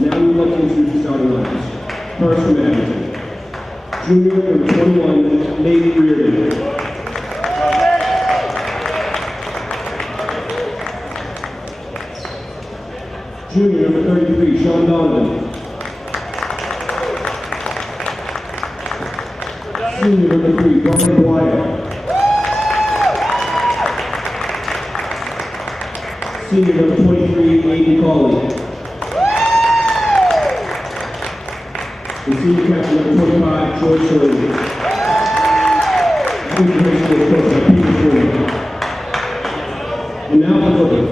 Now we would like to introduce the starting lineups. First from Edmonton, junior number 21, Nate Reardon. Junior number 33, Sean Donovan. Senior number 3, Brian Dwyer. Senior number 23, Aiden Colley. The senior captain number 25, George Shirley. Senior high school coach by Peter Shirley. And now for Clippers.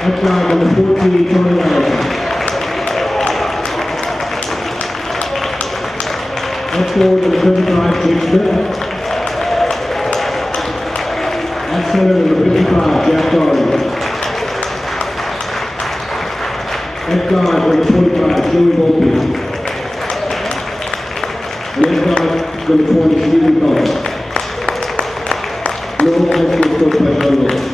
F-guard number 14, Tony Larson. F-forward number 35, Jake Smith. F-center number 55, Jack Doherty. F-guard number 25, Joey Volpe. And F-guard number 20, Stephen Cullen. Norwell High School coached by John Willis.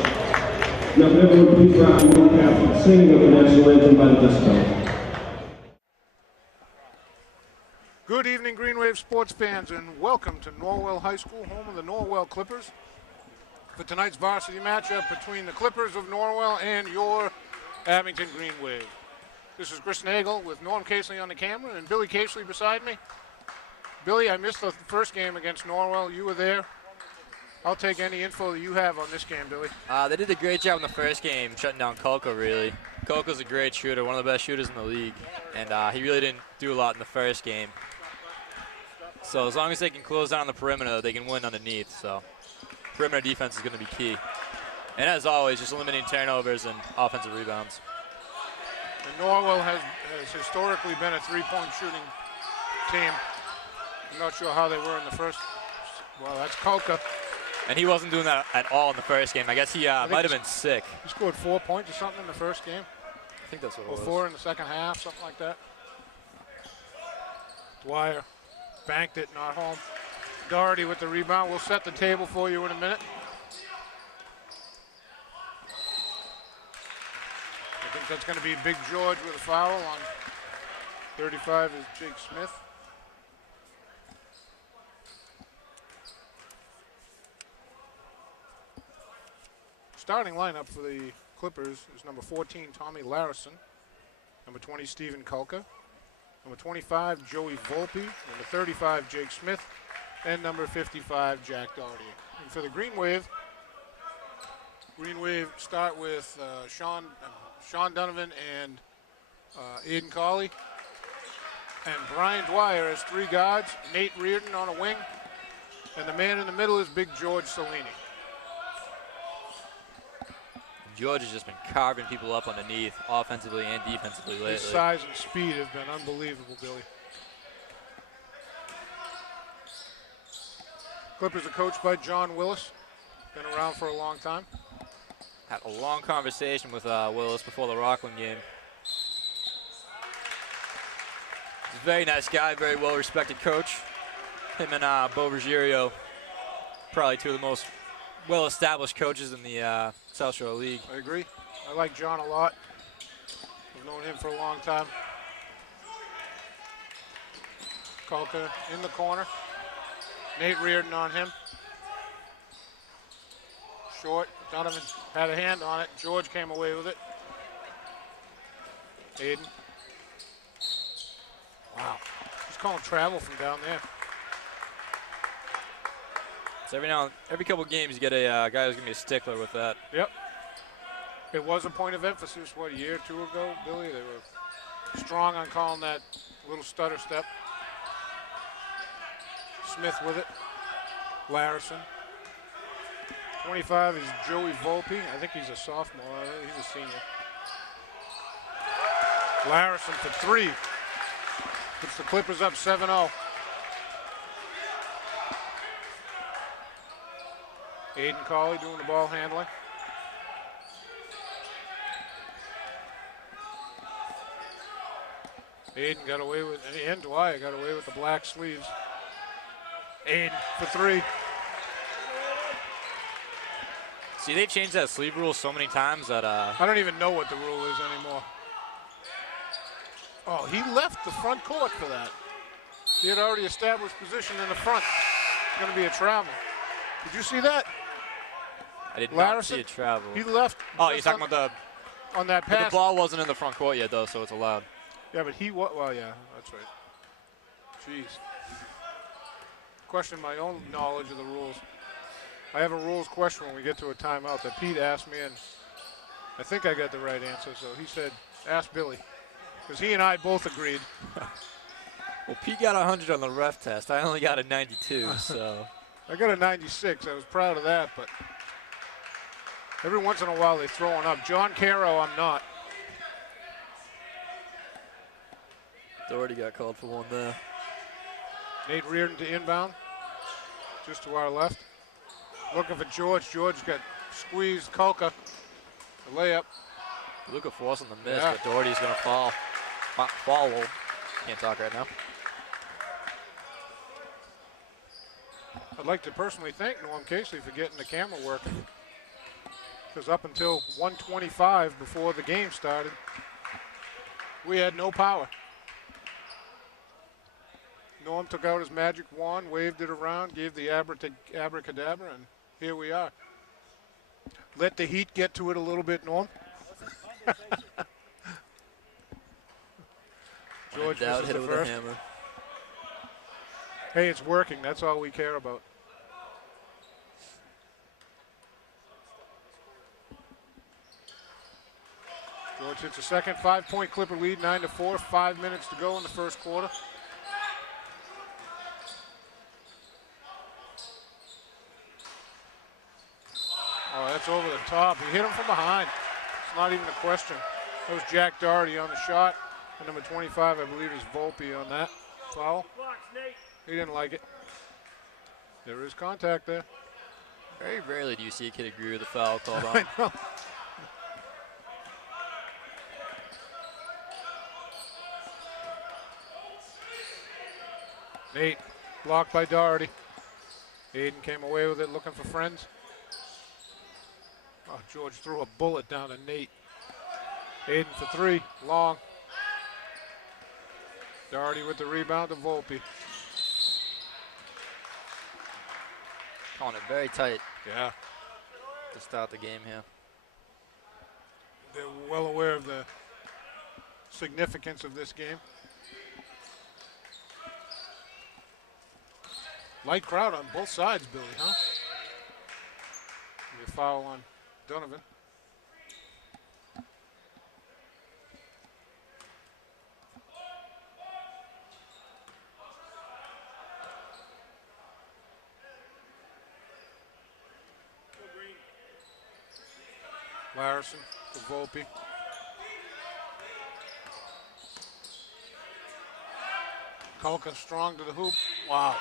Now, can everyone please rock the Norwell Captain singing of the national anthem by the disco. Good evening, Green Wave sports fans, and welcome to Norwell High School, home of the Norwell Clippers, for tonight's varsity matchup between the Clippers of Norwell and your Abington Green Wave. This is Chris Nagel with Norm Casely on the camera and Billy Casely beside me. Billy, I missed the first game against Norwell. You were there. I'll take any info that you have on this game, Billy. They did a great job in the first game, shutting down Kolko, really. Kolko's a great shooter, one of the best shooters in the league, and he really didn't do a lot in the first game. So as long as they can close down on the perimeter, they can win underneath. So perimeter defense is going to be key. And as always, just eliminating turnovers and offensive rebounds. And Norwell has historically been a three-point shooting team. I'm not sure how they were in the first. Well, that's Kolka. And he wasn't doing that at all in the first game. I guess he might have been sick. He scored 4 points or something in the first game. I think that's what it was. Or 4 in the second half, something like that. Dwyer banked it, not home. Doherty with the rebound. We'll set the table for you in a minute. I think that's going to be Big George with a foul on 35 is Jake Smith. Starting lineup for the Clippers is number 14, Tommy Larison, number 20, Stephen Kulka, number 25, Joey Volpe, number 35, Jake Smith, and number 55, Jack Doherty. And for the Green Wave start with Sean Donovan and Aiden Colley, and Brian Dwyer as 3 guards, Nate Reardon on a wing, and the man in the middle is Big George Salini. George has just been carving people up underneath, offensively and defensively lately. His size and speed have been unbelievable, Billy. Clippers are coached by John Willis. Been around for a long time. Had a long conversation with Willis before the Rockland game. He's a very nice guy, very well-respected coach. Him and Bo Ruggiero, probably 2 of the most well-established coaches in the South Shore League. I agree. I like John a lot. I've known him for a long time. Kolka in the corner. Nate Reardon on him. Short. Donovan had a hand on it. George came away with it. Aiden. Wow. He's calling travel from down there. So every couple games, you get a guy who's going to be a stickler with that. Yep. It was a point of emphasis, what, a year or 2 ago, Billy? They were strong on calling that little stutter step. Smith with it. Larison. 25 is Joey Volpe. I think he's a sophomore. He's a senior. Larison for 3. Puts the Clippers up 7-0. Aiden Colley doing the ball handling. Aiden got away with, and Dwyer got away with the black sleeves. Aiden for 3. See, they've changed that sleeve rule so many times that I don't even know what the rule is anymore. Oh, he left the front court for that. He had already established position in the front. It's going to be a travel. Did you see that? I did not Larison, see a travel. He left. Oh, you're talking about on that the pass. ball wasn't in the front court yet, though, so it's allowed. Yeah, but well, yeah, that's right. Jeez. Question my own knowledge of the rules. I have a rules question when we get to a timeout that Pete asked me, and I think I got the right answer. So he said, ask Billy, because he and I both agreed. Well, Pete got 100 on the ref test. I only got a 92, so. I got a 96. I was proud of that, but every once in a while they throw one up. John Caro, I'm not. Doherty got called for one there. Nate Reardon to inbound, just to our left. Looking for George. George got squeezed. Kolka, the layup. Luka forcing the miss, Yeah. but Doherty's going to fall. Foul. Can't talk right now. I'd like to personally thank Norm Casey for getting the camera working. Because up until 1:25 before the game started, we had no power. Norm took out his magic wand, waved it around, gave the abracadabra, and here we are. Let the heat get to it a little bit, Norm. George misses Hit the it with first. a hammer. Hey, it's working. That's all we care about. George hits a second. 5-point Clipper lead, 9-4. 5 minutes to go in the first quarter. Oh, that's over the top. He hit him from behind. It's not even a question. That was Jack Doherty on the shot. And number 25, I believe, is Volpe on that foul. He didn't like it. There is contact there. Very rarely do you see a kid agree with a foul called on. I know. Nate, blocked by Doherty. Aiden came away with it, looking for friends. Oh, George threw a bullet down to Nate. Aiden for three, long. Doherty with the rebound to Volpe. Calling it very tight Yeah, to start the game here. they're well aware of the significance of this game. Light crowd on both sides, Billy, huh? Be a foul on Donovan. Larison to Volpe. Kolka strong to the hoop. Wow.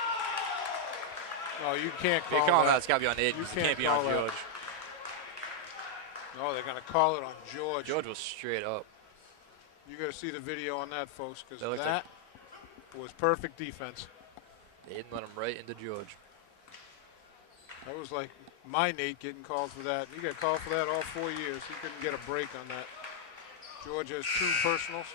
No, you can't If call you're calling that, that. it's got to be on Aiden. You It can't can't be on call that. George. No, they're going to call it on George. George was straight up. You got to see the video on that, folks, because That looked that was perfect defense. Aiden let him right into George. That was like my Nate getting called for that. He got called for that all 4 years. He couldn't get a break on that. George has 2 personals.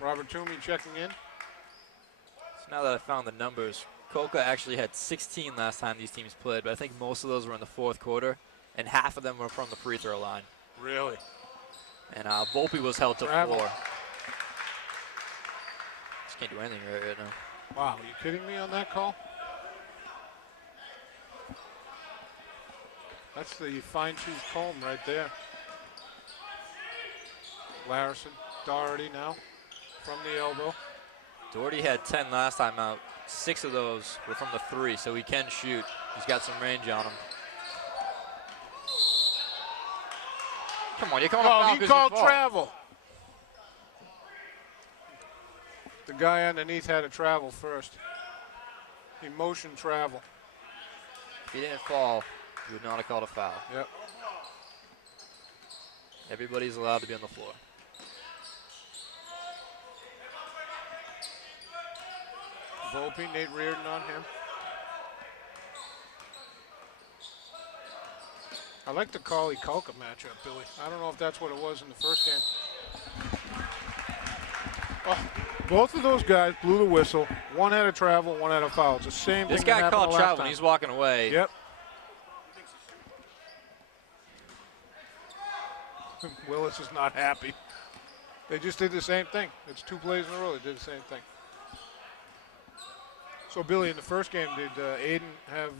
Robert Toomey checking in. So now that I found the numbers, Kolka actually had 16 last time these teams played, but I think most of those were in the fourth quarter, and half of them were from the free throw line. Really? And Volpe was held to Travel. 4. Just can't do anything right now. Wow, are you kidding me on that call? That's the fine-tooth comb right there. Larison, Doherty now from the elbow. Doherty had 10 last time out. 6 of those were from the 3, so he can shoot. He's got some range on him. Come on, you're calling a foul Oh, 'cause he you called fall. travel. The guy underneath had to travel first. He motioned travel. If he didn't fall, he would not have called a foul. Yep. Everybody's allowed to be on the floor. Volpe, Nate Reardon on him. I like the Cauley Kolka matchup, Billy. I don't know if that's what it was in the first game. Both of those guys blew the whistle. One had a travel, one had a foul. It's the same This thing that guy happened called the last travel time. and he's walking away. Yep. Willis is not happy. They just did the same thing. It's 2 plays in a row. They did the same thing. So, Billy, in the first game, did Aiden have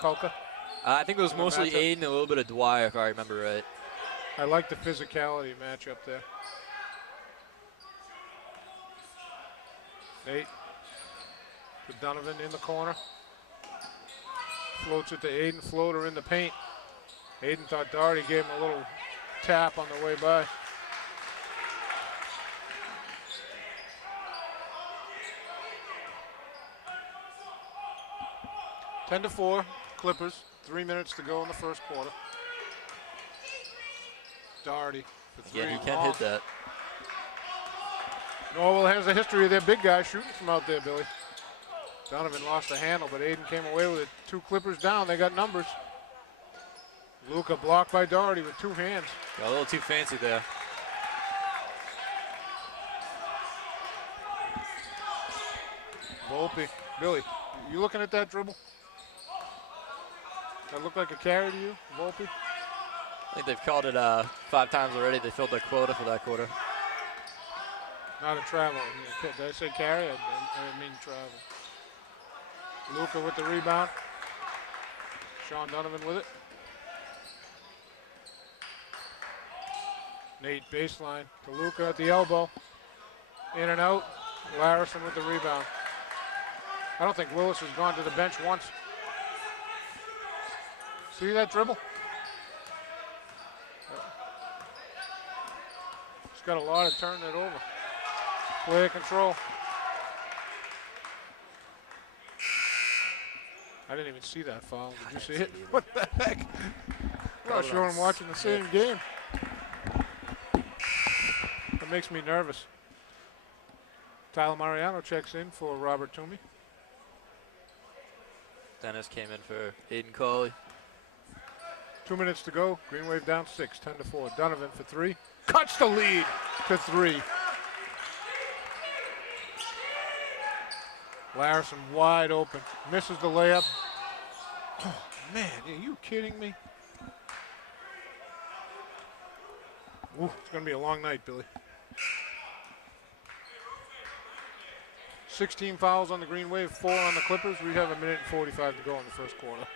Kulka? I think it was In the mostly matchup? Aiden and a little bit of Dwyer, if I remember right. I like the physicality matchup there. Nate to Donovan in the corner. Floats it to Aiden. Floater in the paint. Aiden thought Doherty gave him a little tap on the way by. Ten to 4, Clippers. 3 minutes to go in the first quarter. Doherty for 3. Yeah, he can't hit that. Norwell has a history of their big guys shooting from out there, Billy. Donovan lost the handle, but Aiden came away with it. 2 Clippers down. They got numbers. Luka blocked by Doherty with 2 hands. Got a little too fancy there. Volpe. Billy, you looking at that dribble? That look like a carry to you, Volpe? I think they've called it 5 times already. They filled their quota for that quarter. Not a travel. Did I say carry? I didn't mean travel. Luka with the rebound. Sean Donovan with it. Nate baseline to Luka at the elbow. In and out. Larison with the rebound. I don't think Willis has gone to the bench once. See that dribble? He's got a lot of turning it over. Player control. I didn't even see that foul. Did you see it? What the heck? I'm not sure I'm watching the same game. That makes me nervous. Tyler Mariano checks in for Robert Toomey. Dennis came in for Aiden Coley. 2 minutes to go. Green Wave down 6, 10 to 4. Donovan for 3. Cuts the lead to 3. Larison wide open. Misses the layup. Oh, man, are you kidding me? Ooh, it's going to be a long night, Billy. 16 fouls on the Green Wave, 4 on the Clippers. We have 1:45 to go in the first quarter.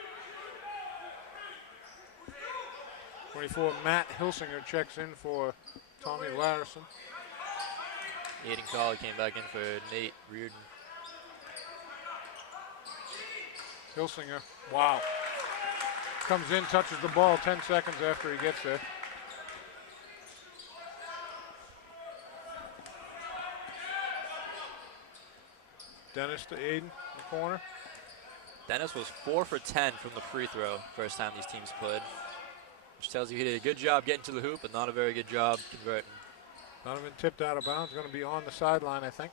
24, Matt Hilsinger checks in for Tommy Larison. Aiden Coley came back in for Nate Reardon. Hilsinger, wow. Comes in, touches the ball 10 seconds after he gets there. Dennis to Aiden in the corner. Dennis was 4 for 10 from the free throw first time these teams played, which tells you he did a good job getting to the hoop, but not a very good job converting. Donovan tipped out of bounds, going to be on the sideline, I think.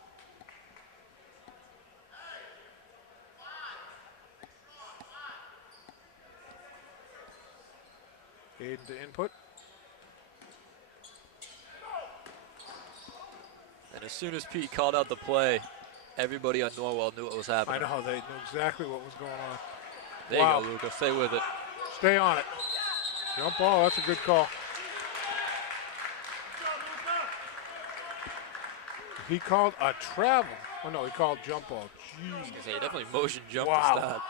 Aiden to input. And as soon as Pete called out the play, everybody on Norwell knew what was happening. I know, they knew exactly what was going on. There Wow. you go, Luka. Stay with it. Stay on it. Jump ball, that's a good call. He called a travel. Oh no, he called jump ball. Jeez. He definitely motion jumped Wow. to stop.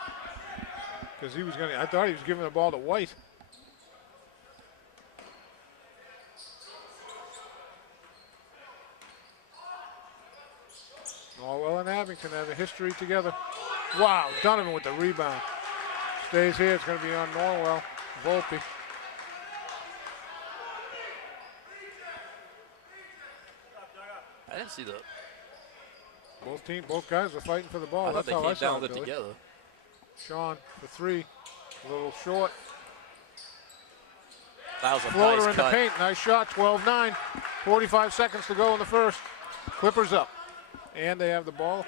Because he was gonna, I thought he was giving the ball to White. Norwell and Abington have a history together. Wow, Donovan with the rebound. Stays here, it's gonna be on Norwell. Volpe. I didn't see that. Both guys are fighting for the ball. I thought That's how they I came saw down it, with it Billy. together. Sean for 3, a little short. That was a Floater nice in the cut. paint, nice shot, 12-9. 45 seconds to go in the first. Clippers up. And they have the ball.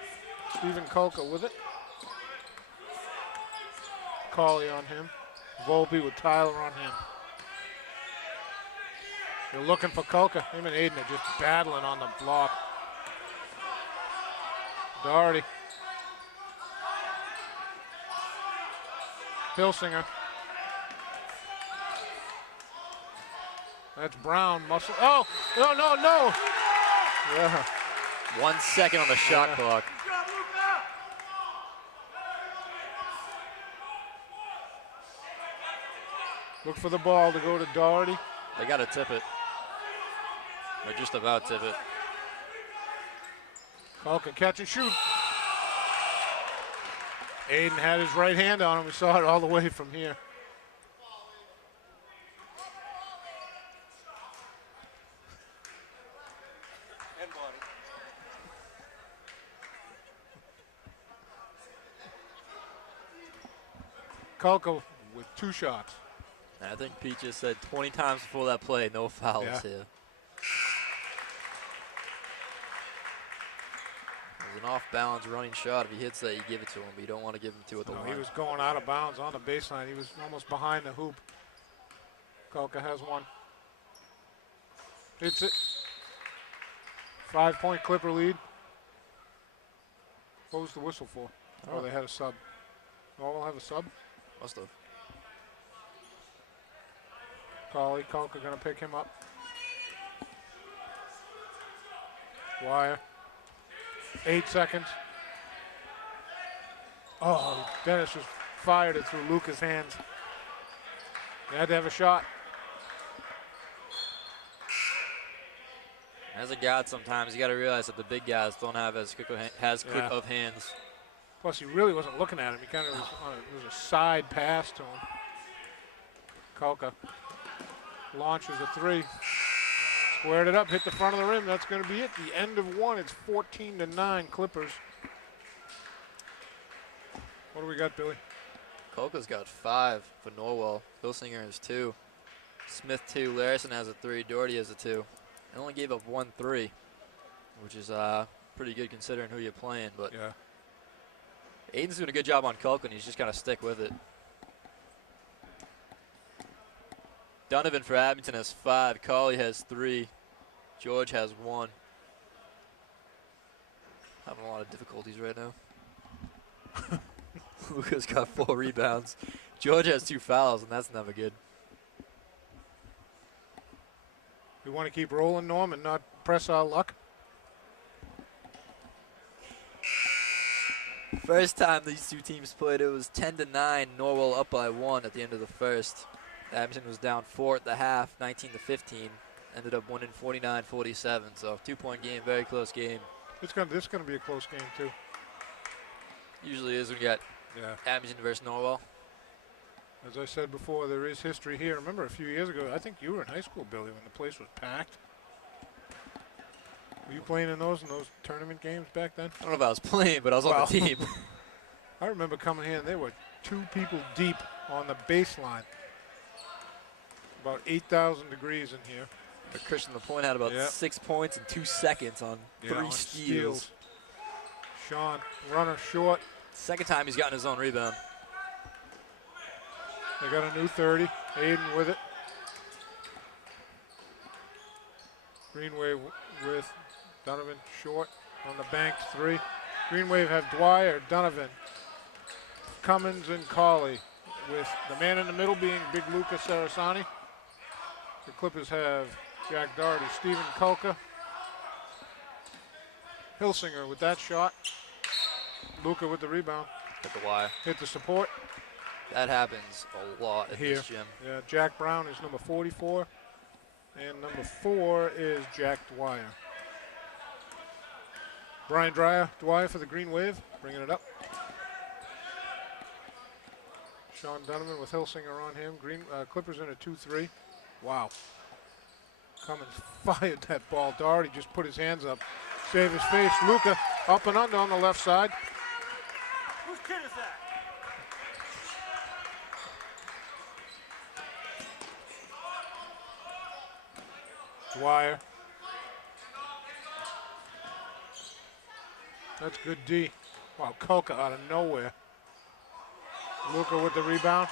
Stephen Kulka with it. Cauley on him. Volpe with Tyler on him. They're looking for Kulka. Him and Aiden are just battling on the block. Doherty. Hilsinger. That's Brown. Muscle. Oh, no. Yeah. 1 second on the shot clock. Look for the ball to go to Doherty. They got to tip it. Or just about tip it. Cole can catch and shoot. Aiden had his right hand on him. We saw it all the way from here. Kalko with 2 shots. And I think Pete just said 20 times before that play, no fouls here. It was an off-balance running shot. If he hits that, you give it to him, but you don't want to give him to it at the line. He was going out of bounds on the baseline. He was almost behind the hoop. Kalka has one. Hits it. 5-point Clipper lead. What was the whistle for? Oh, they had a sub. Norwell have a sub? Must have. Kalka gonna pick him up. Wire. 8 seconds. Oh, Dennis just fired it through Luca's hands. He had to have a shot. As a guard, sometimes you got to realize that the big guys don't have as quick of hands. Plus, he really wasn't looking at him. He kind of was on it was a side pass to him. Kalka launches a 3. Squared it up, hit the front of the rim. That's going to be it. The end of 1. It's 14-9 Clippers. What do we got, Billy? Kalka's got 5 for Norwell. Hilsinger has 2. Smith 2. Larison has a 3. Doherty has a 2. They only gave up 1 3, which is pretty good considering who you're playing. But yeah, Aiden's doing a good job on Kalka, and he's just got to stick with it. Donovan for Abington has 5. Colley has 3. George has 1. Having a lot of difficulties right now. Luca's got 4 rebounds. George has 2 fouls, and that's never good. We want to keep rolling, Norm, and not press our luck. First time these two teams played, it was 10-9. Norwell up by 1 at the end of the first. Abington was down 4 at the half, 19-15. Ended up winning 49-47. So 2-point game, very close game. This is gonna be a close game too. Usually is when you got Abington versus Norwell. As I said before, there is history here. Remember a few years ago, I think you were in high school, Billy, when the place was packed. Were you playing in those tournament games back then? I don't know if I was playing, but I was on the team. I remember coming here and there were 2 people deep on the baseline. About 8,000 degrees in here. But Christian LaPointe had about 6 points in 2 seconds on 3 steals. Sean, runner short. Second time he's gotten his own rebound. They got a new 30. Aiden with it. Green Wave with Donovan short on the banks 3. Green Wave have Dwyer, Donovan, Cummins, and Colley, with the man in the middle being Big Luca Sarasani. The Clippers have Jack Doherty, Stephen Kalka, Hilsinger with that shot. Luca with the rebound. Hit the wire. Hit the support. That happens a lot at this gym. Yeah, Jack Brown is number 44. And number 4 is Jack Dwyer. Brian Dwyer for the Green Wave, bringing it up. Sean Donovan with Hilsinger on him. Clippers in a 2-3. Wow. Cummins fired that ball. Doherty just put his hands up. Save his face. Luca up and under on the left side. Whose kid is that? Dwyer. That's good D. Wow, Kalka out of nowhere. Luca with the rebound.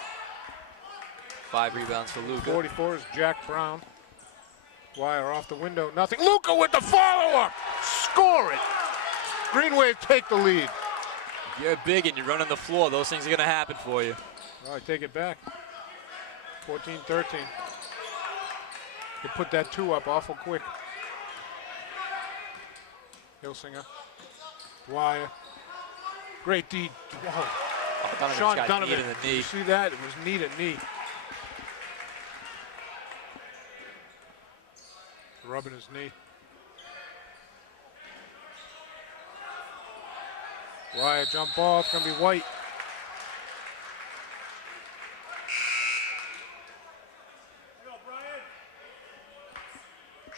5 rebounds for Luca. 44 is Jack Brown. Dwyer off the window, nothing. Luca with the follow-up. Score it. Green Wave take the lead. If you're big and you run on the floor, those things are going to happen for you. All right, take it back. 14-13. You put that 2 up awful quick. Hilsinger. Dwyer. Great D. Whoa. Oh, Donovan Sean just got kneed Donovan. in the Did knee. you see that? It was knee to knee. Rubbing his knee. Dwyer jump ball. It's going to be White.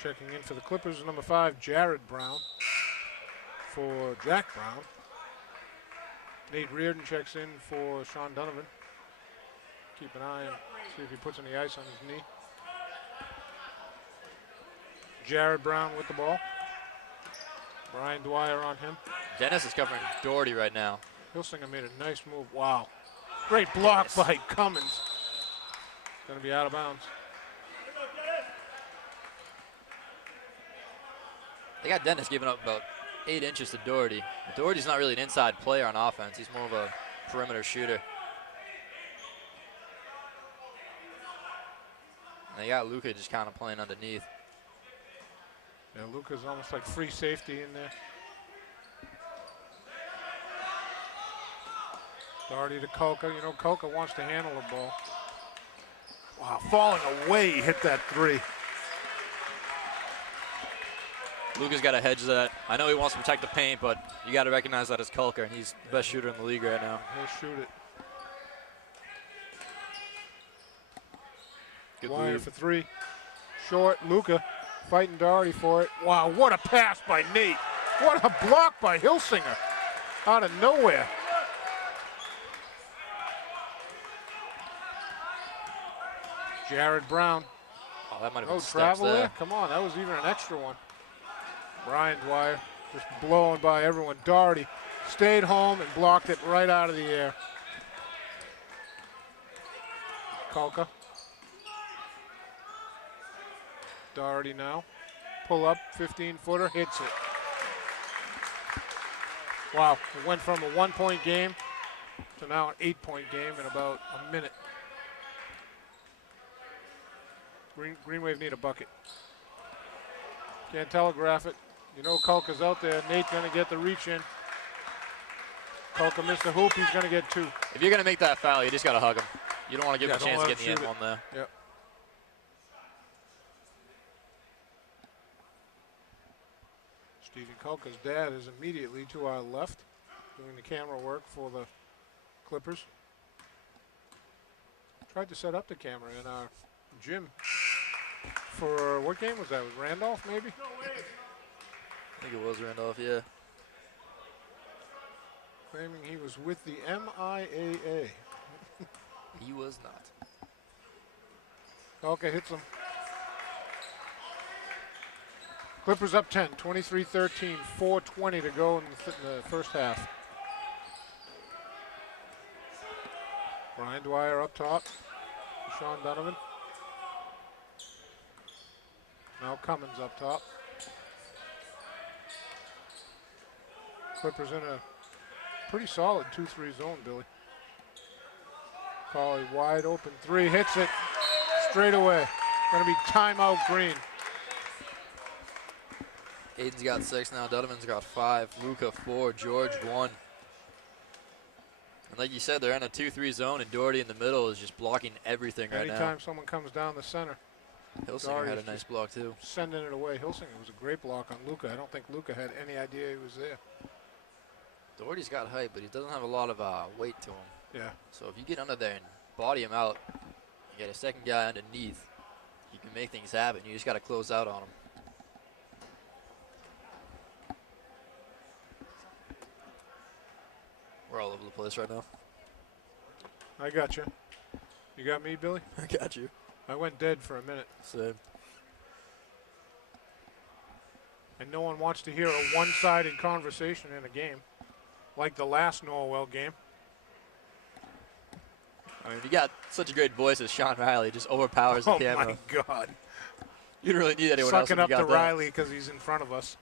Checking in for the Clippers is number 5, Jared Brown. For Jack Brown. Nate Reardon checks in for Sean Donovan. Keep an eye and see if he puts any ice on his knee. Jared Brown with the ball. Brian Dwyer on him. Dennis is covering Doherty right now. Hilsinger made a nice move. Wow. Great block by Cummins. Going to be out of bounds. They got Dennis giving up about 8 inches to Doherty. Doherty's not really an inside player on offense. He's more of a perimeter shooter. And they got Luka just kind of playing underneath. Yeah, Luka's almost like free safety in there. Doherty to Koka. You know, Koka wants to handle the ball. Wow, falling away, he hit that 3. Luka's got to hedge that. I know he wants to protect the paint, but you got to recognize that as Kulker, and he's the best shooter in the league right now. He'll shoot it. Good Dwyer lead. for 3. Short, Luka fighting Doherty for it. Wow, what a pass by Nate. What a block by Hilsinger. Out of nowhere. Jared Brown. Oh, that might have been No steps travel there. there? Come on, that was even an extra one. Brian Dwyer just blowing by everyone. Doherty stayed home and blocked it right out of the air. Kulka. Doherty now. Pull up, 15-footer, hits it. Wow, it went from a 1-point game to now an 8-point game in about a minute. Green Wave need a bucket. Can't telegraph it. You know Kulka's out there. Nate's going to get the reach in. Kulka missed the hoop. He's going to get 2. If you're going to make that foul, you just got to hug him. You don't want to give him a don't chance let to get in him the end shoot one there. Yep. Stephen Kulka's dad is immediately to our left, doing the camera work for the Clippers. Tried to set up the camera in our gym for, what game was that? Was Randolph, maybe? I think it was Randolph, yeah. Claiming he was with the MIAA. He was not. Kulka hits him. Clippers up 10, 23-13, 4:20 to go in the first half. Brian Dwyer up top. Sean Donovan. Now Cummins up top. Clippers in a pretty solid 2-3 zone, Billy. Colley wide open 3, hits it straight away. Going to be timeout Green. Aiden's got 6 now. Donovan's got 5. Luka 4. George 1. And like you said, they're in a 2-3 zone, and Doherty in the middle is just blocking everything right now. Anytime someone comes down the center, Hilsinger had a nice block too. sending it away. Hilsinger was a great block on Luka. I don't think Luka had any idea he was there. Doherty's got height, but he doesn't have a lot of weight to him. Yeah. So if you get under there and body him out, you get a second guy underneath, you can make things happen. You just got to close out on him. We're all over the place right now. I got you. You got me, Billy? I got you. I went dead for a minute. Same. And no one wants to hear a one-sided conversation in a game, like the last Norwell game. I mean, you got such a great voice as Sean Riley, just overpowers the camera. Oh, my God. You don't really need anyone else. Sucking when up you to got that. Riley because he's in front of us.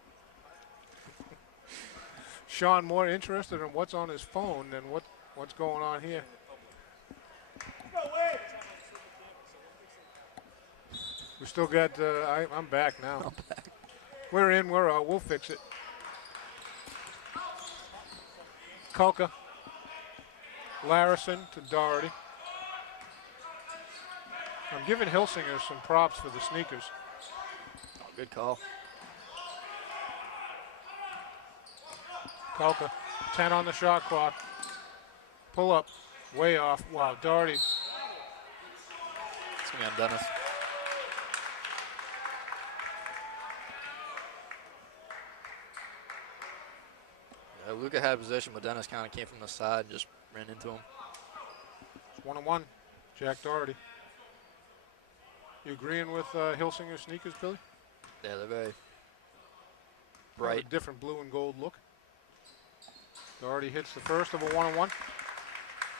Sean more interested in what's on his phone than what's going on here. We still got, I'm back now. We're in, we're out, we'll fix it. Kulka. Larison to Doherty. I'm giving Hilsinger some props for the sneakers. Oh, good call. Kulka, 10 on the shot clock. Pull up, way off. Wow, Doherty. It's going to be on Dennis. Yeah, Luka had possession, but Dennis kind of came from the side and just ran into him. It's 1-on-1, Jack Doherty. You agreeing with Hilsinger's sneakers, Billy? Yeah, they're very A bright. different blue and gold look. Doherty hits the first of a 1-on-1.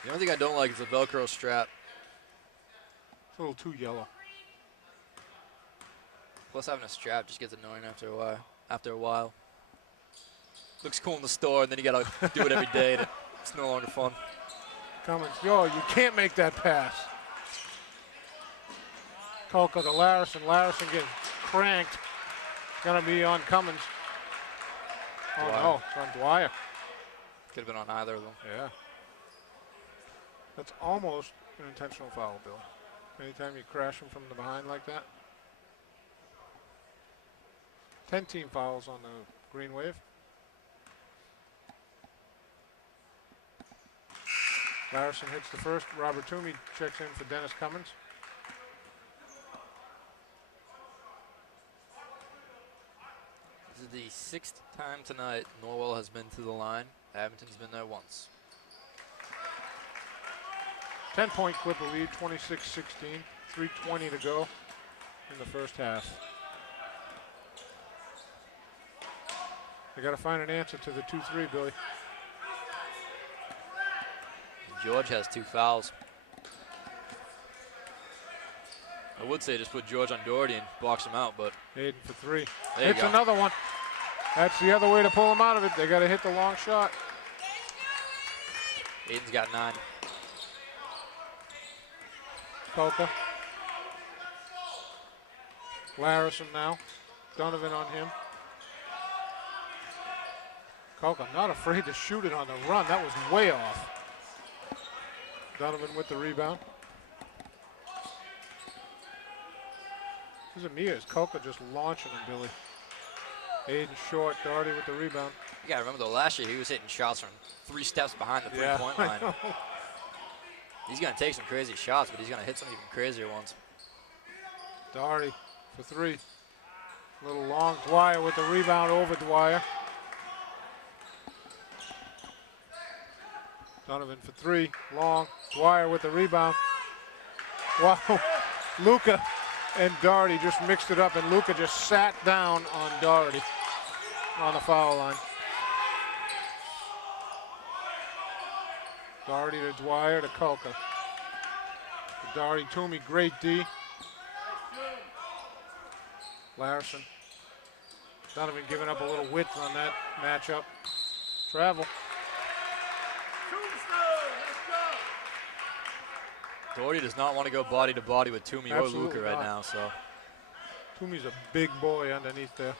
The only thing I don't like is the Velcro strap. It's a little too yellow. Plus, having a strap just gets annoying after a while. Looks cool in the store, and then you gotta do it every day. It's no longer fun. Cummins, yo, you can't make that pass. Kulka to Larison. Larison getting cranked. Gonna be on Cummins. Oh Dwyer. no, it's on Dwyer. Could have been on either of them. Yeah. That's almost an intentional foul, Bill. Anytime you crash them from the behind like that. 10 team fouls on the Green Wave. Larison hits the first. Robert Toomey checks in for Dennis Cummins. This is the 6th time tonight Norwell has been to the line. Abington's been there once. 10-point Clipper lead, 26-16. 3:20 to go in the first half. They got to find an answer to the 2-3, Billy. George has 2 fouls. I would say just put George on Doherty and box him out, but Aiden for 3. There you Hits go. another one. That's the other way to pull him out of it. They got to hit the long shot. Aiden's got 9. Kulka. Larison now. Donovan on him. Kulka not afraid to shoot it on the run. That was way off. Donovan with the rebound. This is Amir. Is Kulka just launching him, Billy? Aiden short. Doherty with the rebound. You gotta remember though, last year he was hitting shots from 3 steps behind the three-point line. He's gonna take some crazy shots, but he's gonna hit some even crazier ones. Doherty for 3. Little long. Dwyer with the rebound over Dwyer. Donovan for 3. Long. Dwyer with the rebound. Wow. Luka and Doherty just mixed it up, and Luka just sat down on Doherty on the foul line. Doherty to Dwyer to Kulka. Doherty, Toomey, great D. Larison. Donovan giving up a little width on that matchup. Travel. Doherty does not want to go body to body with Toomey or Absolutely Luka right not. now, so. Toomey's a big boy underneath there.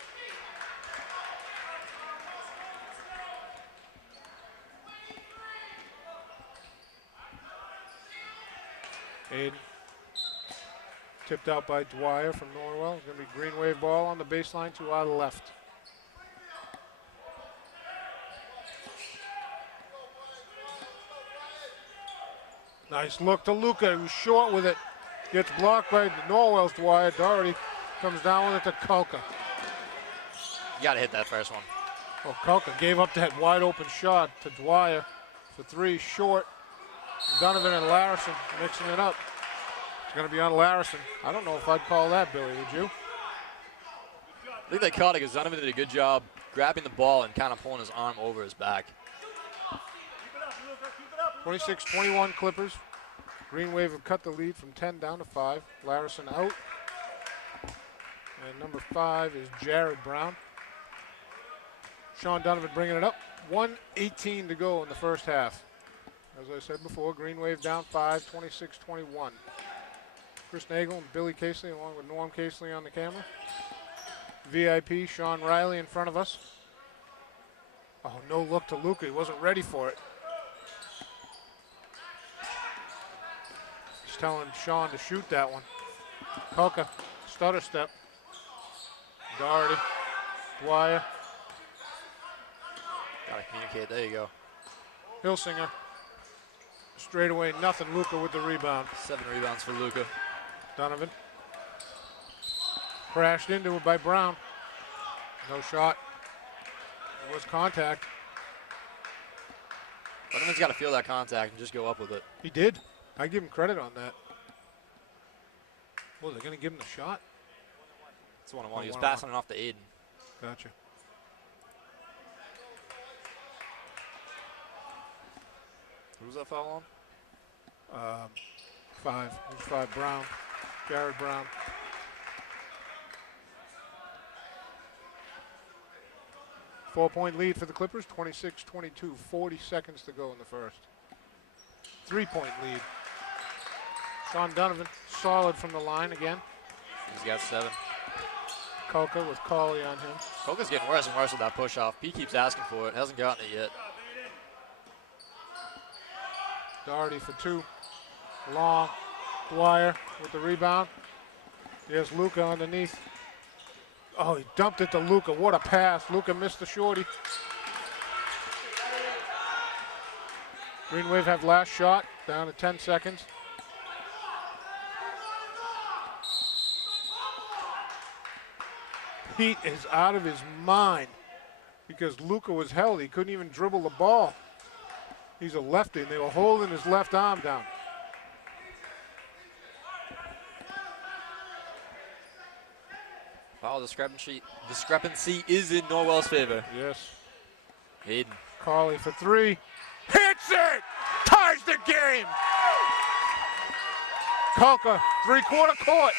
Aiden. Tipped out by Dwyer from Norwell. It's going to be Green Wave ball on the baseline to our left. Nice look to Luka, who's short with it. Gets blocked by Norwell's Dwyer. Doherty comes down with it to Kulka. You gotta hit that first one. Well, Kulka gave up that wide open shot to Dwyer for 3, short. Donovan and Larison mixing it up. It's going to be on Larison. I don't know if I'd call that, Billy, would you? I think they caught it because Donovan did a good job grabbing the ball and kind of pulling his arm over his back. 26-21 Clippers. Green Wave have cut the lead from 10 down to 5. Larison out. And number 5 is Jared Brown. Sean Donovan bringing it up. 1:18 to go in the first half. As I said before, Green Wave down 5, 26-21. Chris Nagel and Billy Casely along with Norm Casely on the camera. VIP, Sean Riley in front of us. Oh, no look to Luca. He wasn't ready for it. He's telling Sean to shoot that one. Kolka, stutter step. Doherty, Dwyer. Gotta communicate. There you go. Hilsinger. Straight away, nothing. Luca with the rebound. 7 rebounds for Luca. Donovan. Crashed into it by Brown. No shot. It was contact. Donovan's got to feel that contact and just go up with it. He did. I give him credit on that. Well, they're going to give him the shot? It's 1-on-1. He was 1-on-1. passing it off to Aiden. Gotcha. Who was that foul on? 5. Who's 5? Brown. Jared Brown. Four-point lead for the Clippers, 26-22. 40 seconds to go in the first. 3-point lead. Sean Donovan, solid from the line again. He's got 7. Kolka with Cauley on him. Kolka's getting worse and worse with that push-off. He keeps asking for it. Hasn't gotten it yet. Doherty for 2. Long. Dwyer with the rebound. There's Luca underneath. Oh, he dumped it to Luca. What a pass. Luca missed the shorty. Green Wave have last shot. Down to 10 seconds. Pete is out of his mind because Luca was held. He couldn't even dribble the ball. He's a lefty, and they were holding his left arm down. Foul discrepancy is in Norwell's favor. Yes. Aiden. Cauley for 3. Hits it! Ties the game! Kolka, three-quarter court.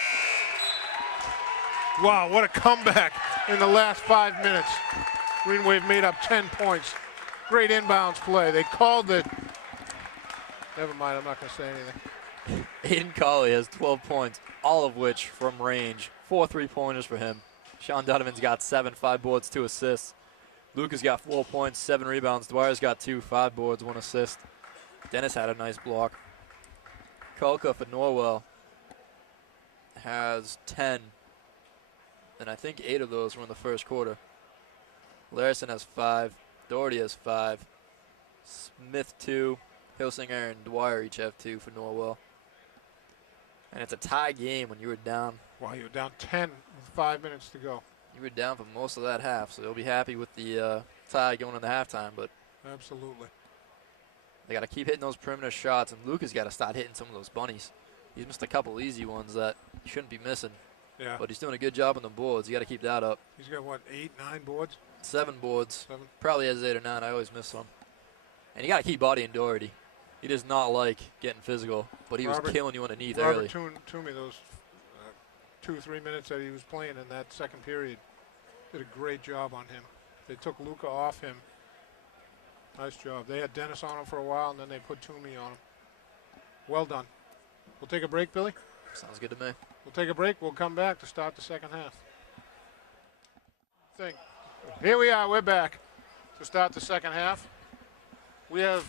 Wow, what a comeback in the last 5 minutes. Green Wave made up 10 points. Great inbounds play. They called it. Never mind, I'm not going to say anything. Aiden Cauley has 12 points, all of which from range. 4 3-pointers for him. Sean Donovan's got 7, 5 boards, 2 assists. Luca's got 4 points, 7 rebounds. Dwyer's got 2, 5 boards, 1 assist. Dennis had a nice block. Kolka for Norwell has 10, and I think 8 of those were in the first quarter. Larson has 5. Doherty has 5. Smith 2. Hilsinger and Dwyer each have 2 for Norwell. And it's a tie game when you were down. Wow, you were down 10 with 5 minutes to go. You were down for most of that half, so they'll be happy with the tie going into halftime. But Absolutely. they got to keep hitting those perimeter shots, and Luca's got to start hitting some of those bunnies. He's missed a couple easy ones that he shouldn't be missing. Yeah. But he's doing a good job on the boards. You got to keep that up. He's got, what, 8, 9 boards? 7 boards. 7. Probably has 8 or 9. I always miss some. And you got to keep bodying Doherty. He does not like getting physical, but he was killing you underneath early. Robert Toomey, those 2 or 3 minutes that he was playing in that second period, did a great job on him. They took Luca off him. Nice job. They had Dennis on him for a while, and then they put Toomey on him. Well done. We'll take a break, Billy? Sounds good to me. We'll take a break. We'll come back to start the second half. Here we are. We're back to start the second half. We have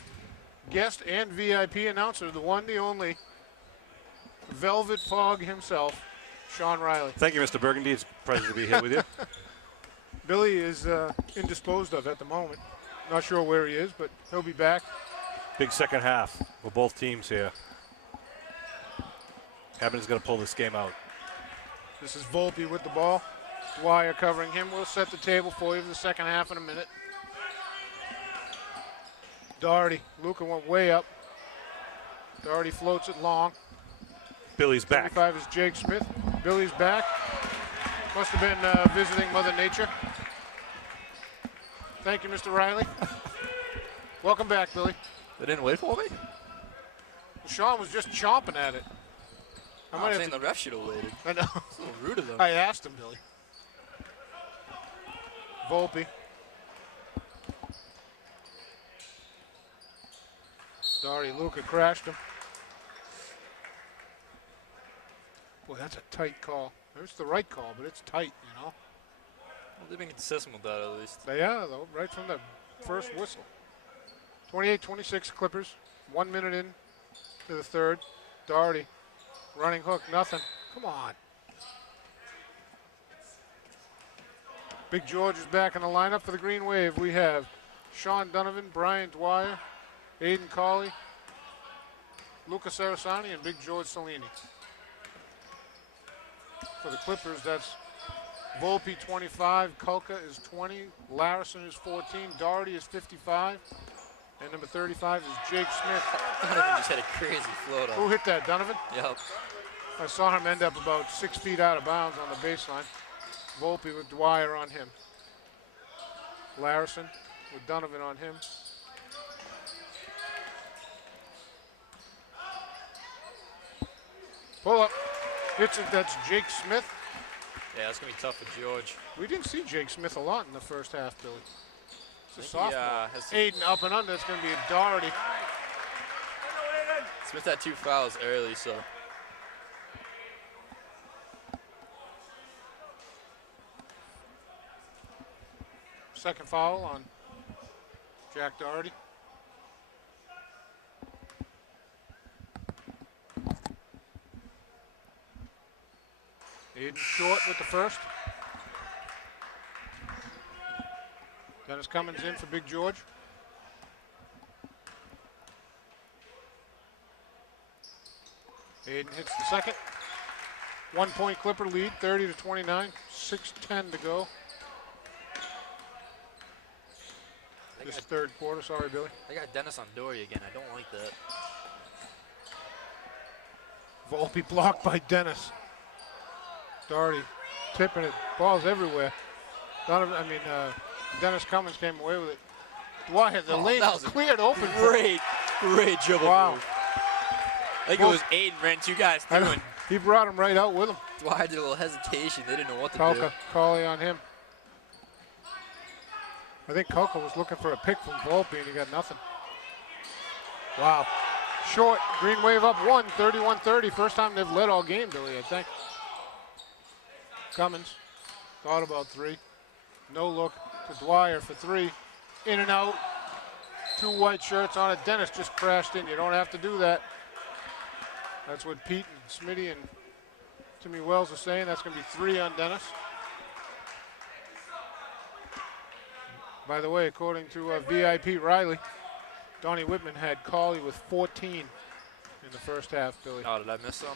guest and VIP announcer, the one, the only, Velvet Fog himself, Sean Riley. Thank you, Mr. Burgundy. It's a pleasure to be here with you. Billy is indisposed of at the moment. Not sure where he is, but he'll be back. Big second half for both teams here. Evans is going to pull this game out. This is Volpe with the ball. Dwyer covering him. We'll set the table for you for the second half in a minute. Doherty. Luca went way up. Doherty floats it long. Billy's back. 35 is Jake Smith. Billy's back. Must have been visiting Mother Nature. Thank you, Mr. Riley. Welcome back, Billy. They didn't wait for me? Sean was just chomping at it. I'm saying the ref should have waited. I know. It's a little rude of them. I asked him, Billy. Volpe. Sorry, Luca crashed him. Boy, that's a tight call. It's the right call, but it's tight, you know. Well, they've been consistent with that at least. They are, though, right from the first whistle. 28-26 Clippers. 1 minute in to the third. Doherty, running hook, nothing. Come on. Big George is back in the lineup for the Green Wave. We have Sean Donovan, Brian Dwyer, Aiden Cawley, Luca Sarasani, and Big George Salini. For the Clippers, that's Volpe 25, Kulka is 20, Larison is 14, Doherty is 55, and number 35 is Jake Smith. Donovan just had a crazy float Who up. hit that, Donovan? Yep. I saw him end up about 6 feet out of bounds on the baseline. Volpe with Dwyer on him. Larison with Donovan on him. Pull up. Hits it, that's Jake Smith. Yeah, that's going to be tough for George. We didn't see Jake Smith a lot in the first half, Billy. It's a I think he, sophomore. has to- Aiden up and under, it's going to be a Doherty. Smith had 2 fouls early, so. Second foul on Jack Doherty. Aiden short with the first. Dennis Cummins in for Big George. Aiden hits the second. 1 point Clipper lead, 30-29, 6:10 to go. This third quarter, sorry, Billy. I got Dennis on Dory again. I don't like that. Volpe blocked by Dennis. Doherty tipping it. Balls everywhere. Dennis Cummins came away with it. Dwyer, the lane that was was a cleared open. Great dribble Wow. move. I think Well, it was Aiden ran 2 guys I through know. and He brought him right out with him. Dwyer did a little hesitation. They didn't know what to do. Kulka, Cawley on him. I think Kulka was looking for a pick from Volpe and he got nothing. Wow. Short, Green Wave up 1, 31-30. First time they've led all game, Billy, I think. Cummins thought about 3. No look to Dwyer for 3. In and out. 2 white shirts on it. Dennis just crashed in. You don't have to do that. That's what Pete and Smitty and Timmy Wells are saying. That's going to be 3 on Dennis. By the way, according to VIP Riley, Donnie Whitman had Cawley with 14 in the first half, Billy. Oh, did I miss some?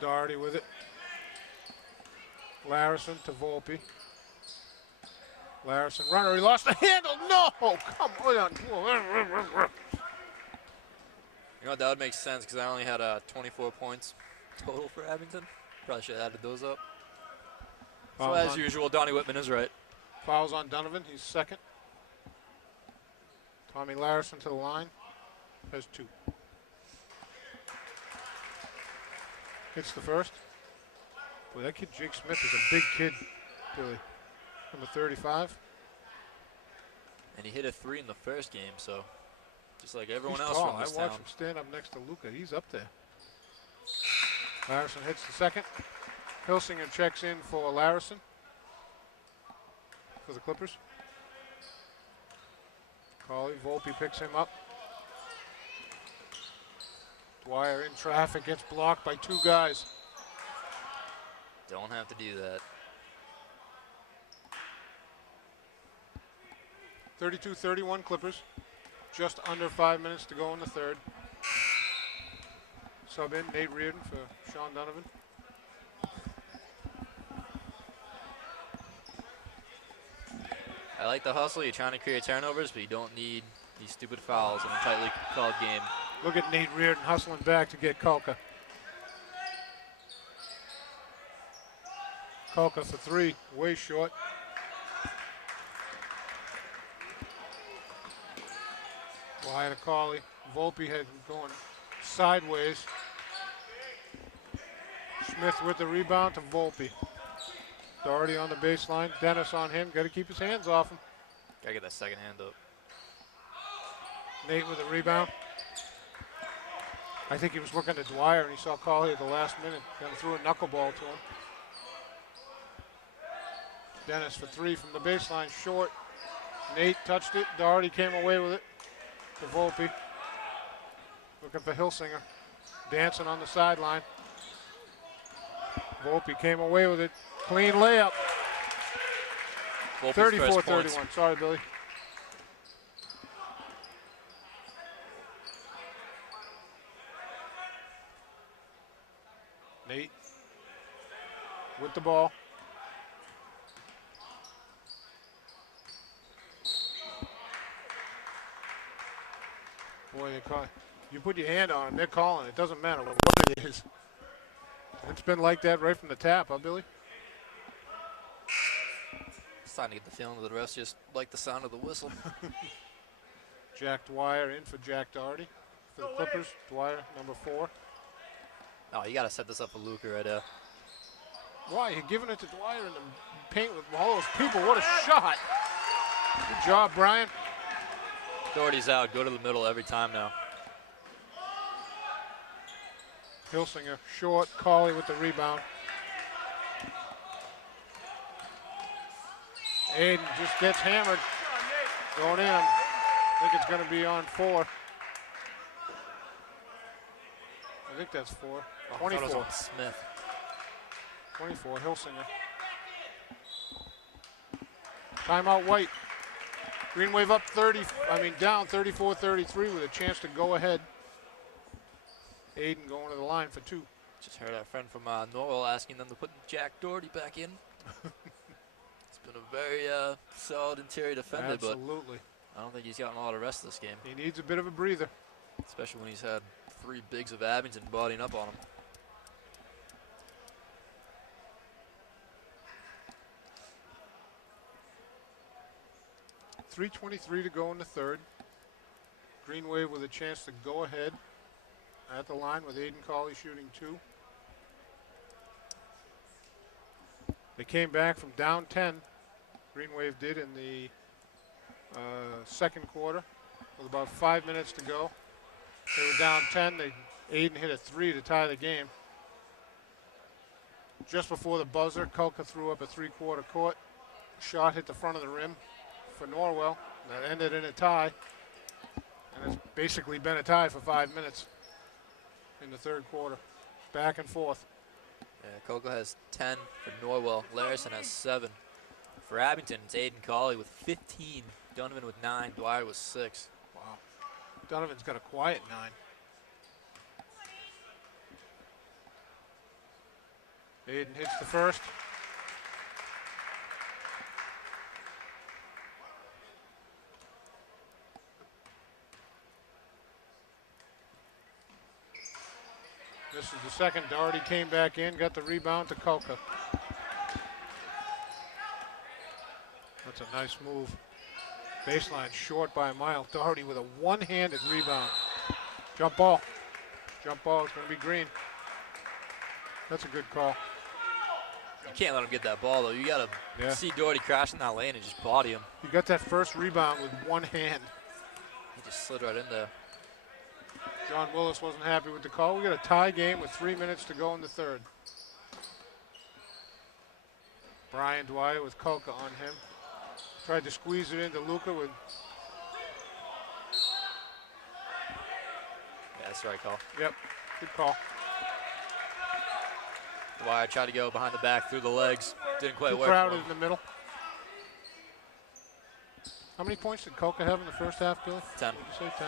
Doherty with it. Larison to Volpe. Larison runner, he lost the handle. No, come on. You know what, that would make sense because I only had 24 points total for Abington. Probably should have added those up. So Fouls as on- usual, Donnie Whitman is right. Fouls on Donovan, he's second. Tommy Larison to the line, has 2. Hits the first. Boy, that kid Jake Smith is a big kid, Billy. Number 35. And he hit a 3 in the first game, so just like everyone He's else tall. from this I watched town. him stand up next to Luca. He's up there. Larison hits the second. Hilsinger checks in for Larison for the Clippers. Cawley, Volpe picks him up. Dwyer in traffic, gets blocked by 2 guys. Don't have to do that. 32-31 Clippers. Just under 5 minutes to go in the third. Sub in Nate Reardon for Sean Donovan. I like the hustle. You're trying to create turnovers, but you don't need these stupid fouls in a tightly called game. Look at Nate Reardon hustling back to get Kulka. Kulka for 3, way short. Dwyer to Cawley. Volpe had him going sideways. Smith with the rebound to Volpe. Doherty on the baseline. Dennis on him. Got to keep his hands off him. Gotta get that second hand up. Nate with a rebound. I think he was looking at Dwyer and he saw Cauley at the last minute. Then threw a knuckleball to him. Dennis for three from the baseline, short. Nate touched it. Doherty came away with it. To Volpe. Looking for Hilsinger. Dancing on the sideline. Volpe came away with it. Clean layup. 34-31. Sorry, Billy. Nate with the ball. Boy, they call. You put your hand on them, they're calling. It doesn't matter what it is. It's been like that right from the tap, huh, Billy? Starting to get the feeling that the refs just like the sound of the whistle. Jack Dwyer in for Jack Doherty. For the Clippers, Dwyer, number 4. Oh, you got to set this up for Luka right there. Why? You're giving it to Dwyer in the paint with all those people. What a shot. Good job, Brian. Doherty's out. Go to the middle every time now. Hilsinger, short. Cauley with the rebound. Aiden just gets hammered. Going in. I think it's going to be on 4. I think that's 4. 24. Smith. 24, Hilsinger. Timeout White. Green Wave up down 34-33 with a chance to go ahead. Aiden going to the line for 2. Just heard our friend from Norwell asking them to put Jack Doherty back in. It's been a very solid interior defender, Absolutely. but I don't think he's gotten a lot of rest this game. He needs a bit of a breather. Especially when he's had 3 bigs of Abington bodying up on him. .323 to go in the third. Green Wave with a chance to go ahead at the line with Aiden Cauley shooting 2. They came back from down 10. Green Wave did in the second quarter with about 5 minutes to go. They were down 10. Aiden hit a 3 to tie the game. Just before the buzzer, Kulka threw up a 3-quarter court. Shot hit the front of the rim for Norwell. That ended in a tie. And it's basically been a tie for 5 minutes in the third quarter. Back and forth. Yeah, Coco has 10 for Norwell. Larison has 7. For Abington, it's Aiden Cauley with 15. Donovan with 9. Dwyer with 6. Wow. Donovan's got a quiet 9. Aiden hits the first. This is the second. Doherty came back in, got the rebound to Kulka. That's a nice move. Baseline short by a mile. Doherty with a one-handed rebound. Jump ball. Jump ball is going to be green. That's a good call. You can't let him get that ball, though. You got to see Doherty crash in that lane and just body him. You got that first rebound with one hand. He just slid right in there. John Willis wasn't happy with the call. We got a tie game with 3 minutes to go in the third. Brian Dwyer with Kulka on him. Tried to squeeze it into Luka with. Yeah, that's the right call. Yep, good call. Dwyer tried to go behind the back through the legs. Didn't quite work. Crowded in the middle. How many points did Kulka have in the first half, Billy? 10. Did you say 10?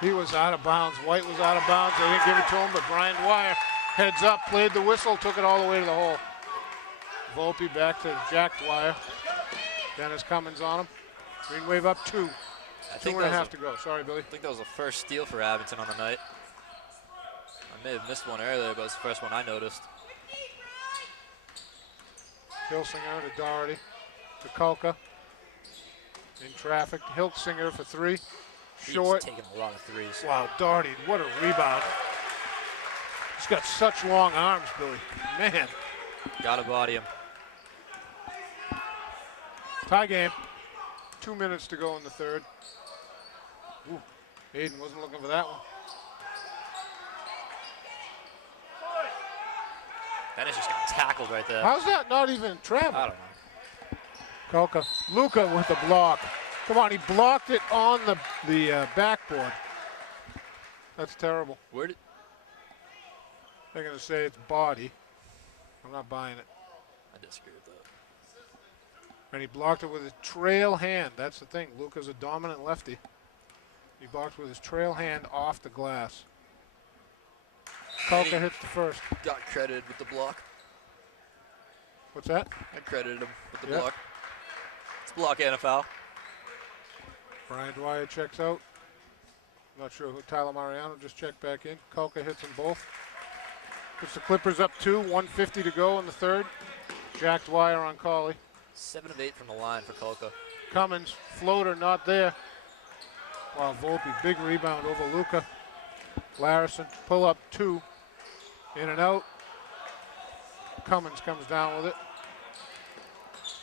He was out of bounds. White was out of bounds. They didn't give it to him, but Brian Dwyer heads up, played the whistle, took it all the way to the hole. Volpe back to Jack Dwyer. Dennis Cummins on him. Green Wave up 2. 2.5 to go. Sorry, Billy. I think that was the first steal for Abington on the night. I may have missed one earlier, but it's the first one I noticed. Hilsinger to Doherty to Kulka. In traffic. Hilsinger for 3. Short. He's taking a lot of threes. Wow, Doherty, what a rebound. He's got such long arms, Billy. Man. Gotta body him. Tie game. 2 minutes to go in the third. Ooh, Aiden wasn't looking for that one. Dennis just got tackled right there. How's that not even travel? I don't know. Kolka. Luca with the block. Come on, he blocked it on the backboard. That's terrible. Where did? They're going to say it's body. I'm not buying it. I disagree with that. And he blocked it with his trail hand. That's the thing. Luca's a dominant lefty. He blocked with his trail hand off the glass. Kolka hits the first. Got credited with the block. What's that? I credited him with the Yep. block. It's a block and a foul. Brian Dwyer checks out. Not sure who. Tyler Mariano just checked back in. Kolka hits them both. Puts the Clippers up 2. 1:50 to go in the third. Jack Dwyer on Cauley. 7 of 8 from the line for Kolka. Cummins, floater not there. Wow, Volpe, big rebound over Luca. Larison, pull up 2. In and out. Cummins comes down with it.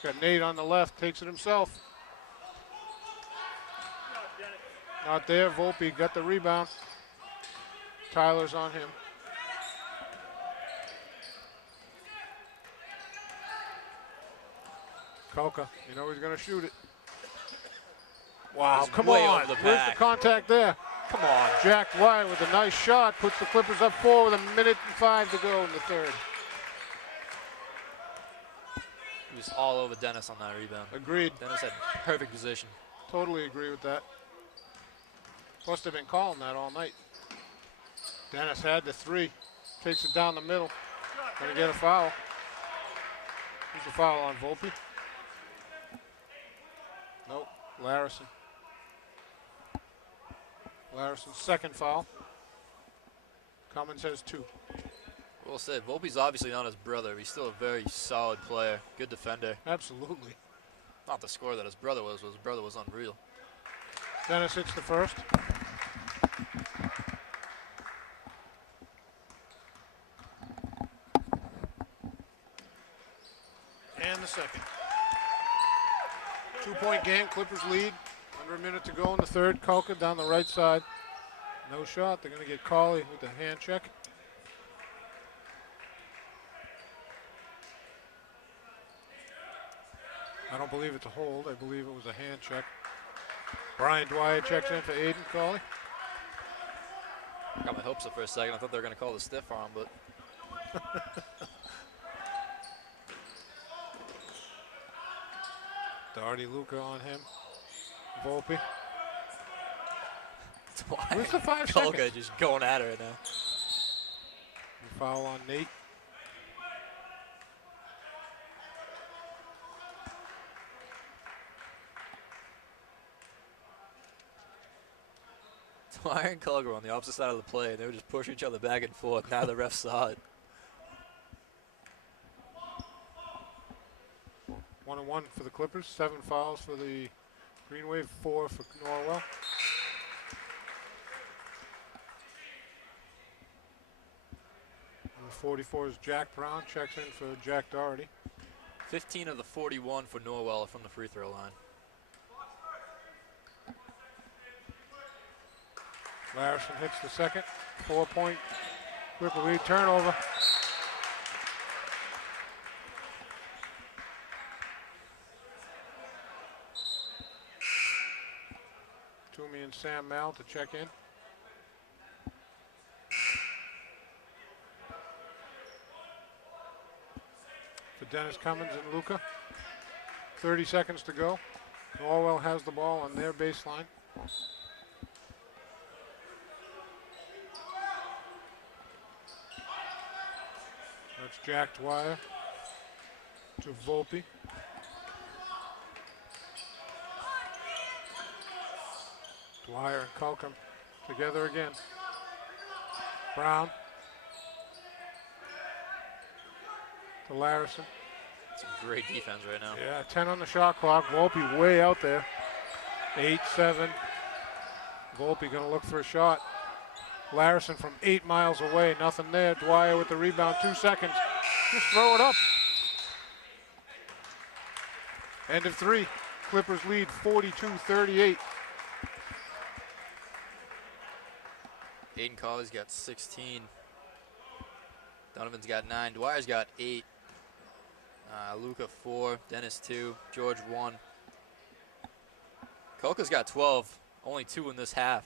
Got Nate on the left, takes it himself. Not there, Volpe got the rebound. Tyler's on him. Kolka, you know he's going to shoot it. Wow, He's come way on. over the Where's the pack. contact there? Come on. Jack Dwyer with a nice shot, puts the Clippers up 4 with 1:05 to go in the third. He was all over Dennis on that rebound. Agreed. Dennis had perfect position. Totally agree with that. Must have been calling that all night. Dennis had the 3. Takes it down the middle. Gonna get a foul. There's a foul on Volpe. Nope, Larison. Larison's second foul. Cummins has 2. We'll say, Volpe's obviously not his brother. He's still a very solid player. Good defender. Absolutely. Not the scorer that his brother was. His brother was unreal. Dennis hits the first. And the second. 2-point game, Clippers lead. Under a minute to go in the third. Kolka down the right side. No shot. They're going to get Cauley with a hand check. I don't believe it's a hold. I believe it was a hand check. Brian Dwyer checks in for Aiden Cauley. Got my hopes up for a second. I thought they were going to call the stiff arm, but Darty Luca on him. Volpe. it's why Where's the 5 Kolka seconds? just going at her right now. Foul on Nate. Dwyer and Kolka were on the opposite side of the play, and they were just pushing each other back and forth. Now the ref saw it. 1-1 for the Clippers. 7 fouls for the Green Wave. 4 for Norwell. Number 44 is Jack Brown. Checks in for Jack Doherty. 15 of the 41 for Norwell are from the free throw line. Larison hits the second. 4-point Clipper lead. Turnover. Toomey and Sam Mal to check in. For Dennis Cummins and Luca. 30 seconds to go. Norwell has the ball on their baseline. That's Jack Dwyer to Volpe. Dwyer and Kolka together again. Brown to Larison. Some great defense right now. Yeah, 10 on the shot clock. Volpe way out there. 8-7. Volpe gonna look for a shot. Larison from 8 miles away, nothing there. Dwyer with the rebound, 2 seconds. Just throw it up. End of 3. Clippers lead 42-38. Aiden Colley's got 16. Donovan's got 9. Dwyer's got 8. Luca 4. Dennis 2. George 1. Kolka's got 12. Only 2 in this half.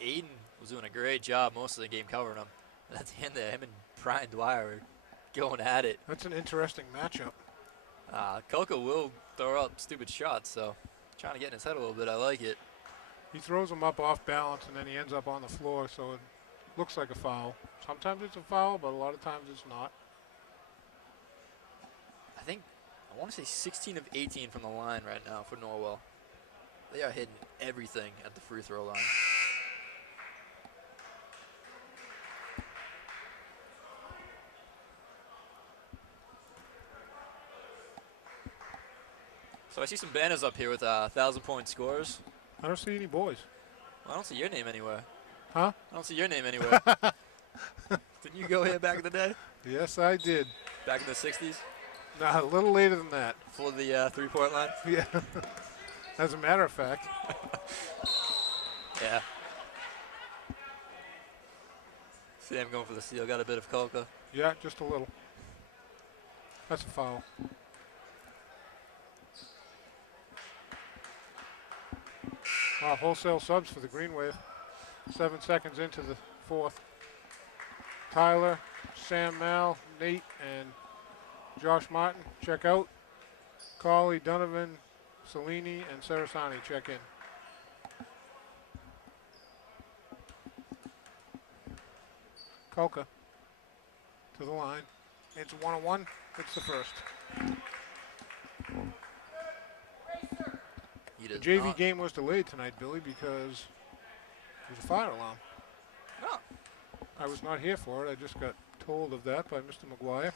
Aiden was doing a great job most of the game covering him. And at the end there, him and Brian Dwyer were going at it. That's an interesting matchup. Kolka will throw up stupid shots, so trying to get in his head a little bit. I like it. He throws them up off balance, and then he ends up on the floor, so it looks like a foul. Sometimes it's a foul, but a lot of times it's not. I want to say 16 of 18 from the line right now for Norwell. They are hitting everything at the free throw line. So I see some banners up here with 1,000-point scores. I don't see any boys. Well, I don't see your name anywhere. Huh? I don't see your name anywhere. Didn't you go here back in the day? Yes, I did. Back in the 60s? Nah, a little later than that. For the three-point line? Yeah. As a matter of fact. Yeah. See him going for the steal. Got a bit of Kolka. Yeah, just a little. That's a foul. Wholesale subs for the Green Wave. 7 seconds into the 4th. Tyler, Sam Mal, Nate, and Josh Martin check out. Colley, Donovan, Salini, and Sarasani check in. Kolka to the line. It's 1-on-1. It's the first. The JV game was delayed tonight, Billy, because there's a fire alarm. Oh. I was not here for it. I just got told of that by Mr. McGuire.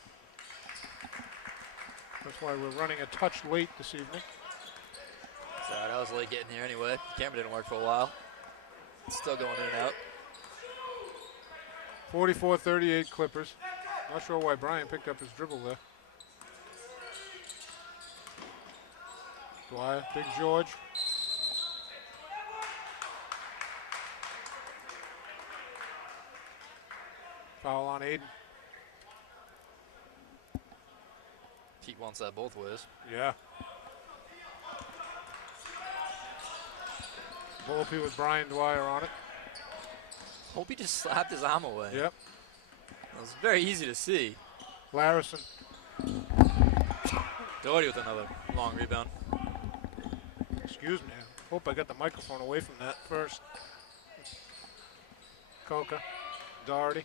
That's why we're running a touch late this evening. Sorry, I was late getting here anyway. The camera didn't work for a while. It's still going in and out. 44-38 Clippers. Not sure why Brian picked up his dribble there. Dwyer, Big George. Foul on Aiden. Pete wants that both ways. Yeah. Volpe with Brian Dwyer on it. Hope he just slapped his arm away. Yep. It was very easy to see. Larison. Doherty with another long rebound. Excuse me. I hope I got the microphone away from that first. Kolka. Doherty.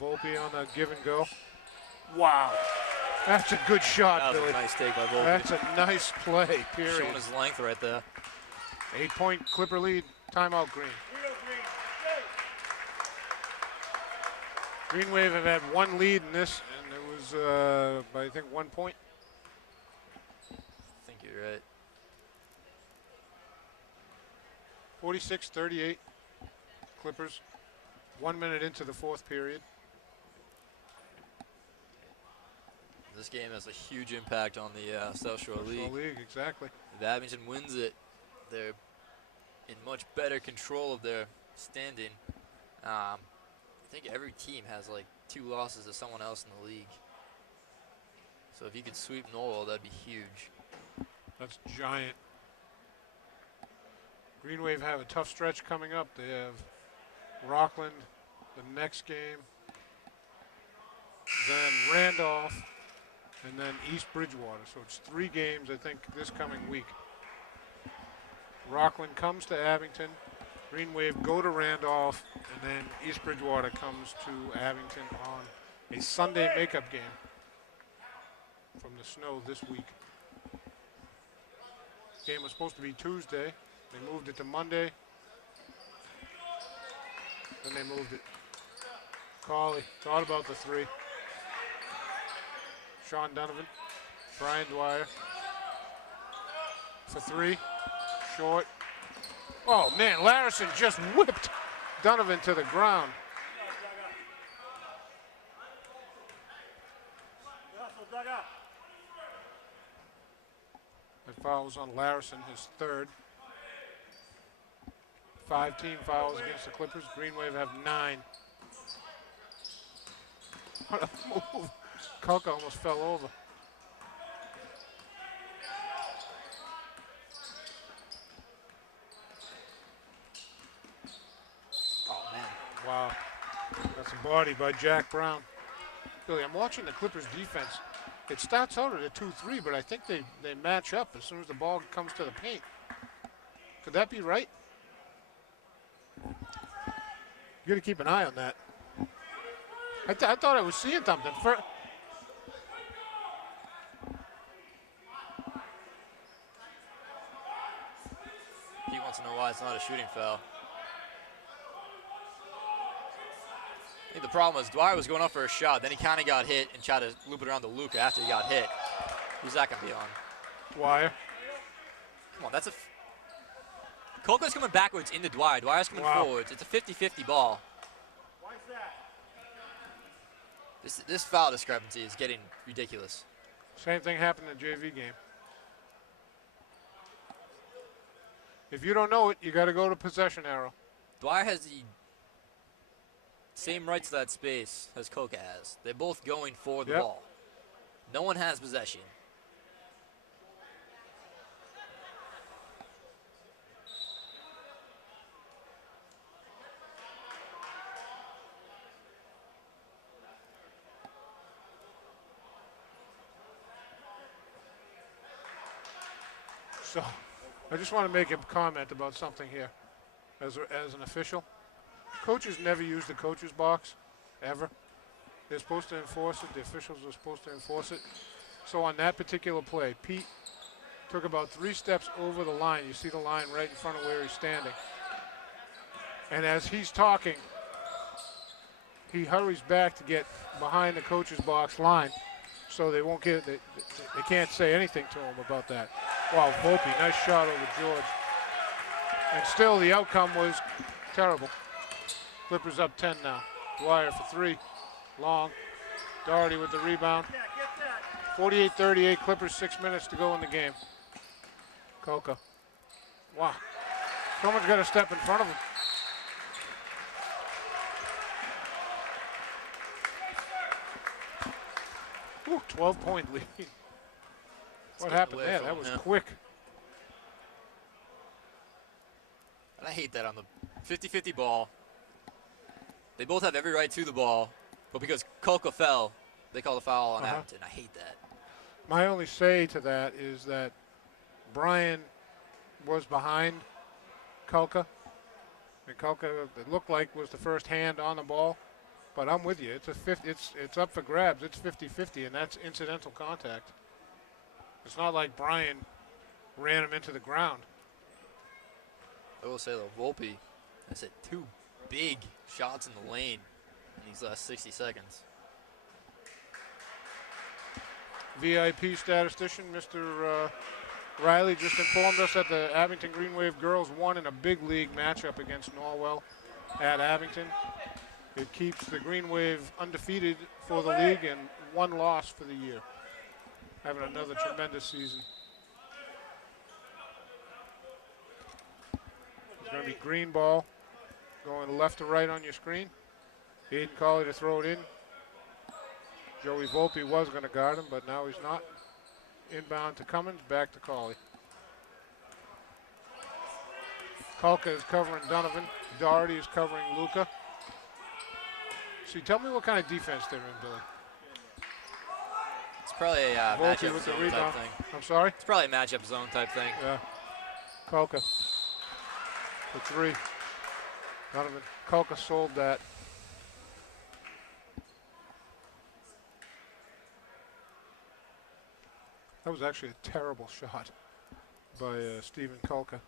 Volpe on the give and go. Wow. That's a good shot, That was Billy. a nice take by Volpe. That's a nice play, period. Showing his length right there. 8-point Clipper lead. Timeout, Green. Green Wave have had one lead in this, and it was by, I think, 1 point. I think you're right. 46-38 Clippers. 1 minute into the 4th period. This game has a huge impact on the South Shore League. Exactly. If Abington wins it, they're in much better control of their standing. I think every team has like 2 losses to someone else in the league. So if you could sweep Norwell, that'd be huge. That's giant. Green Wave have a tough stretch coming up. They have Rockland the next game, then Randolph, and then East Bridgewater. So it's 3 games, I think, this coming week. Rockland comes to Abington. Green Wave go to Randolph, and then East Bridgewater comes to Abington on a Sunday makeup game from the snow this week. Game was supposed to be Tuesday. They moved it to Monday. Then they moved it. Colley thought about the 3. Sean Donovan, Brian Dwyer for 3. Short. Oh man, Larison just whipped Donovan to the ground. Fouls on Larison, his third. 5 team fouls against the Clippers. Green Wave have 9. What a move. Kulka almost fell over. Oh, man. Wow. That's a body by Jack Brown. Billy, I'm watching the Clippers defense. It starts out at a 2-3, but I think they match up as soon as the ball comes to the paint. Could that be right? You got to keep an eye on that. I thought I was seeing something. He wants to know why it's not a shooting foul. I think the problem was Dwyer was going up for a shot, then he kind of got hit and tried to loop it around to Luka after he got hit. Who's that going to be on? Dwyer. Come on, that's a... Kolka's coming backwards into Dwyer. Dwyer's coming forwards. It's a 50-50 ball. Why is that? This foul discrepancy is getting ridiculous. Same thing happened in the JV game. If you don't know it, you got to go to possession arrow. Dwyer has the same rights to that space as Kolka has. They're both going for the ball. No one has possession. So, I just want to make a comment about something here as an official. Coaches never use the coaches box, ever. They're supposed to enforce it. The officials are supposed to enforce it. So on that particular play, Pete took about 3 steps over the line. You see the line right in front of where he's standing. And as he's talking, he hurries back to get behind the coach's box line, so they won't get they can't say anything to him about that. Wow, Volpe, nice shot over George. And still the outcome was terrible. Clippers up 10 now. Dwyer for 3. Long. Doherty with the rebound. 48-38, Clippers, 6 minutes to go in the game. Kolka. Wow. Someone's got to step in front of him. Ooh, 12-point lead. What happened there? That was quick. And I hate that on the 50-50 ball. They both have every right to the ball, but because Kolka fell, they call the foul on Abington. I hate that. My only say to that is that Brian was behind Kolka. And Kolka, it looked like, was the first hand on the ball. But I'm with you. It's up for grabs. It's 50-50, and that's incidental contact. It's not like Brian ran him into the ground. I will say, though, Volpe has hit 2 big shots in the lane in these last 60 seconds. VIP statistician, Mr. Riley, just informed us that the Abington Green Wave girls won in a big league matchup against Norwell at Abington. It keeps the Green Wave undefeated for the league and 1 loss for the year. Having another tremendous season. It's going to be green ball going left to right on your screen. Aiden Colley to throw it in. Joey Volpe was going to guard him, but now he's not. Inbound to Cummins, back to Colley. Kulka is covering Donovan. Doherty is covering Luka. See, tell me what kind of defense they're in, Billy. It's probably a matchup with the zone rebound. type thing. I'm sorry? It's probably a matchup zone type thing. Yeah. Kulka for 3. Donovan. Kulka sold that. That was actually a terrible shot by Stephen Kulka.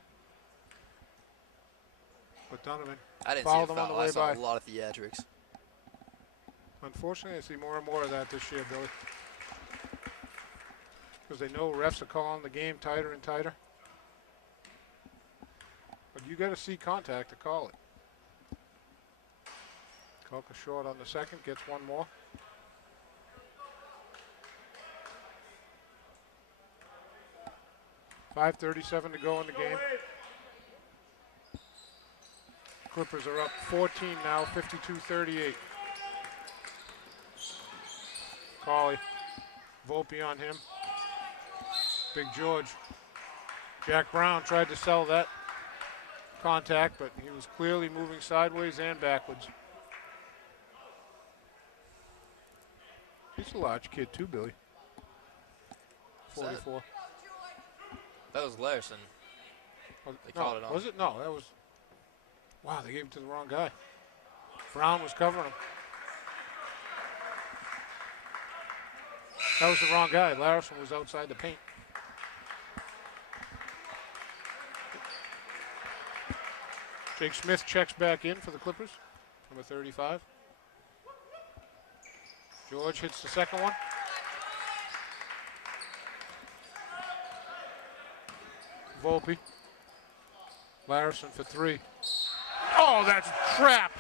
But Donovan I didn't fouled see a him on the foul. way I saw by. a lot of theatrics. Unfortunately, I see more and more of that this year, Billy. Because they know refs are calling the game tighter and tighter. But you got to see contact to call it. Kulka short on the second, gets 1 more. 5:37 to go in the game. Clippers are up 14 now, 52-38. Cauley, Volpe on him. Big George. Jack Brown tried to sell that contact, but he was clearly moving sideways and backwards. He's a large kid too, Billy. 44. That was Larson. They called it on. Was it? No, that was. Wow, they gave it to the wrong guy. Brown was covering him. That was the wrong guy. Larson was outside the paint. Jake Smith checks back in for the Clippers, number 35. George hits the second one. Volpe. Larson for three. Oh, that's crap.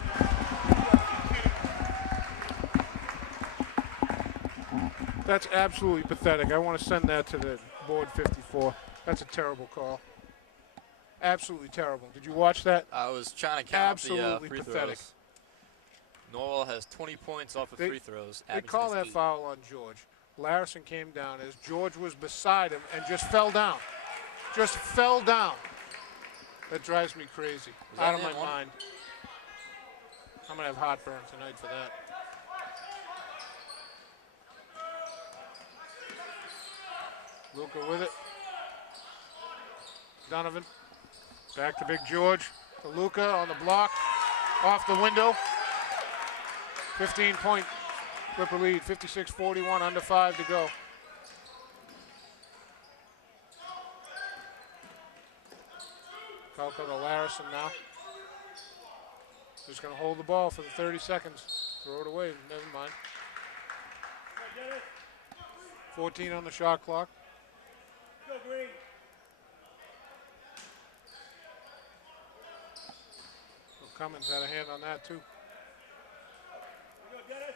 That's absolutely pathetic. I want to send that to the board 54. That's a terrible call. Absolutely terrible. Did you watch that? I was trying to count Absolutely the free pathetic. throws. Norwell has 20 points off of free throws. They call that foul on George. Larson came down as George was beside him and just fell down. Just fell down. That drives me crazy. Out of my mind. I'm going to have heartburn tonight for that. Luka with it. Donovan. Back to Big George. To Luka on the block. Off the window. 15-point Clipper lead. 56-41, under 5 to go. Falco to Larson now. Just going to hold the ball for the 30 seconds. Throw it away. Never mind. 14 on the shot clock. Go green. Cummins had a hand on that too. Go Dennis.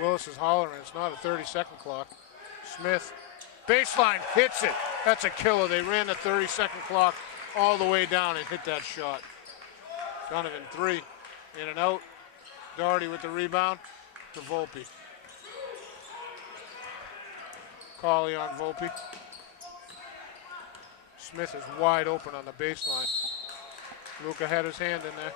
Willis is hollering. It's not a 30-second clock. Smith, baseline, hits it. That's a killer. They ran the 30-second clock all the way down and hit that shot. Donovan, three, in and out. Doherty with the rebound to Volpe. Cauley on Volpe. Smith is wide open on the baseline. Luka had his hand in there.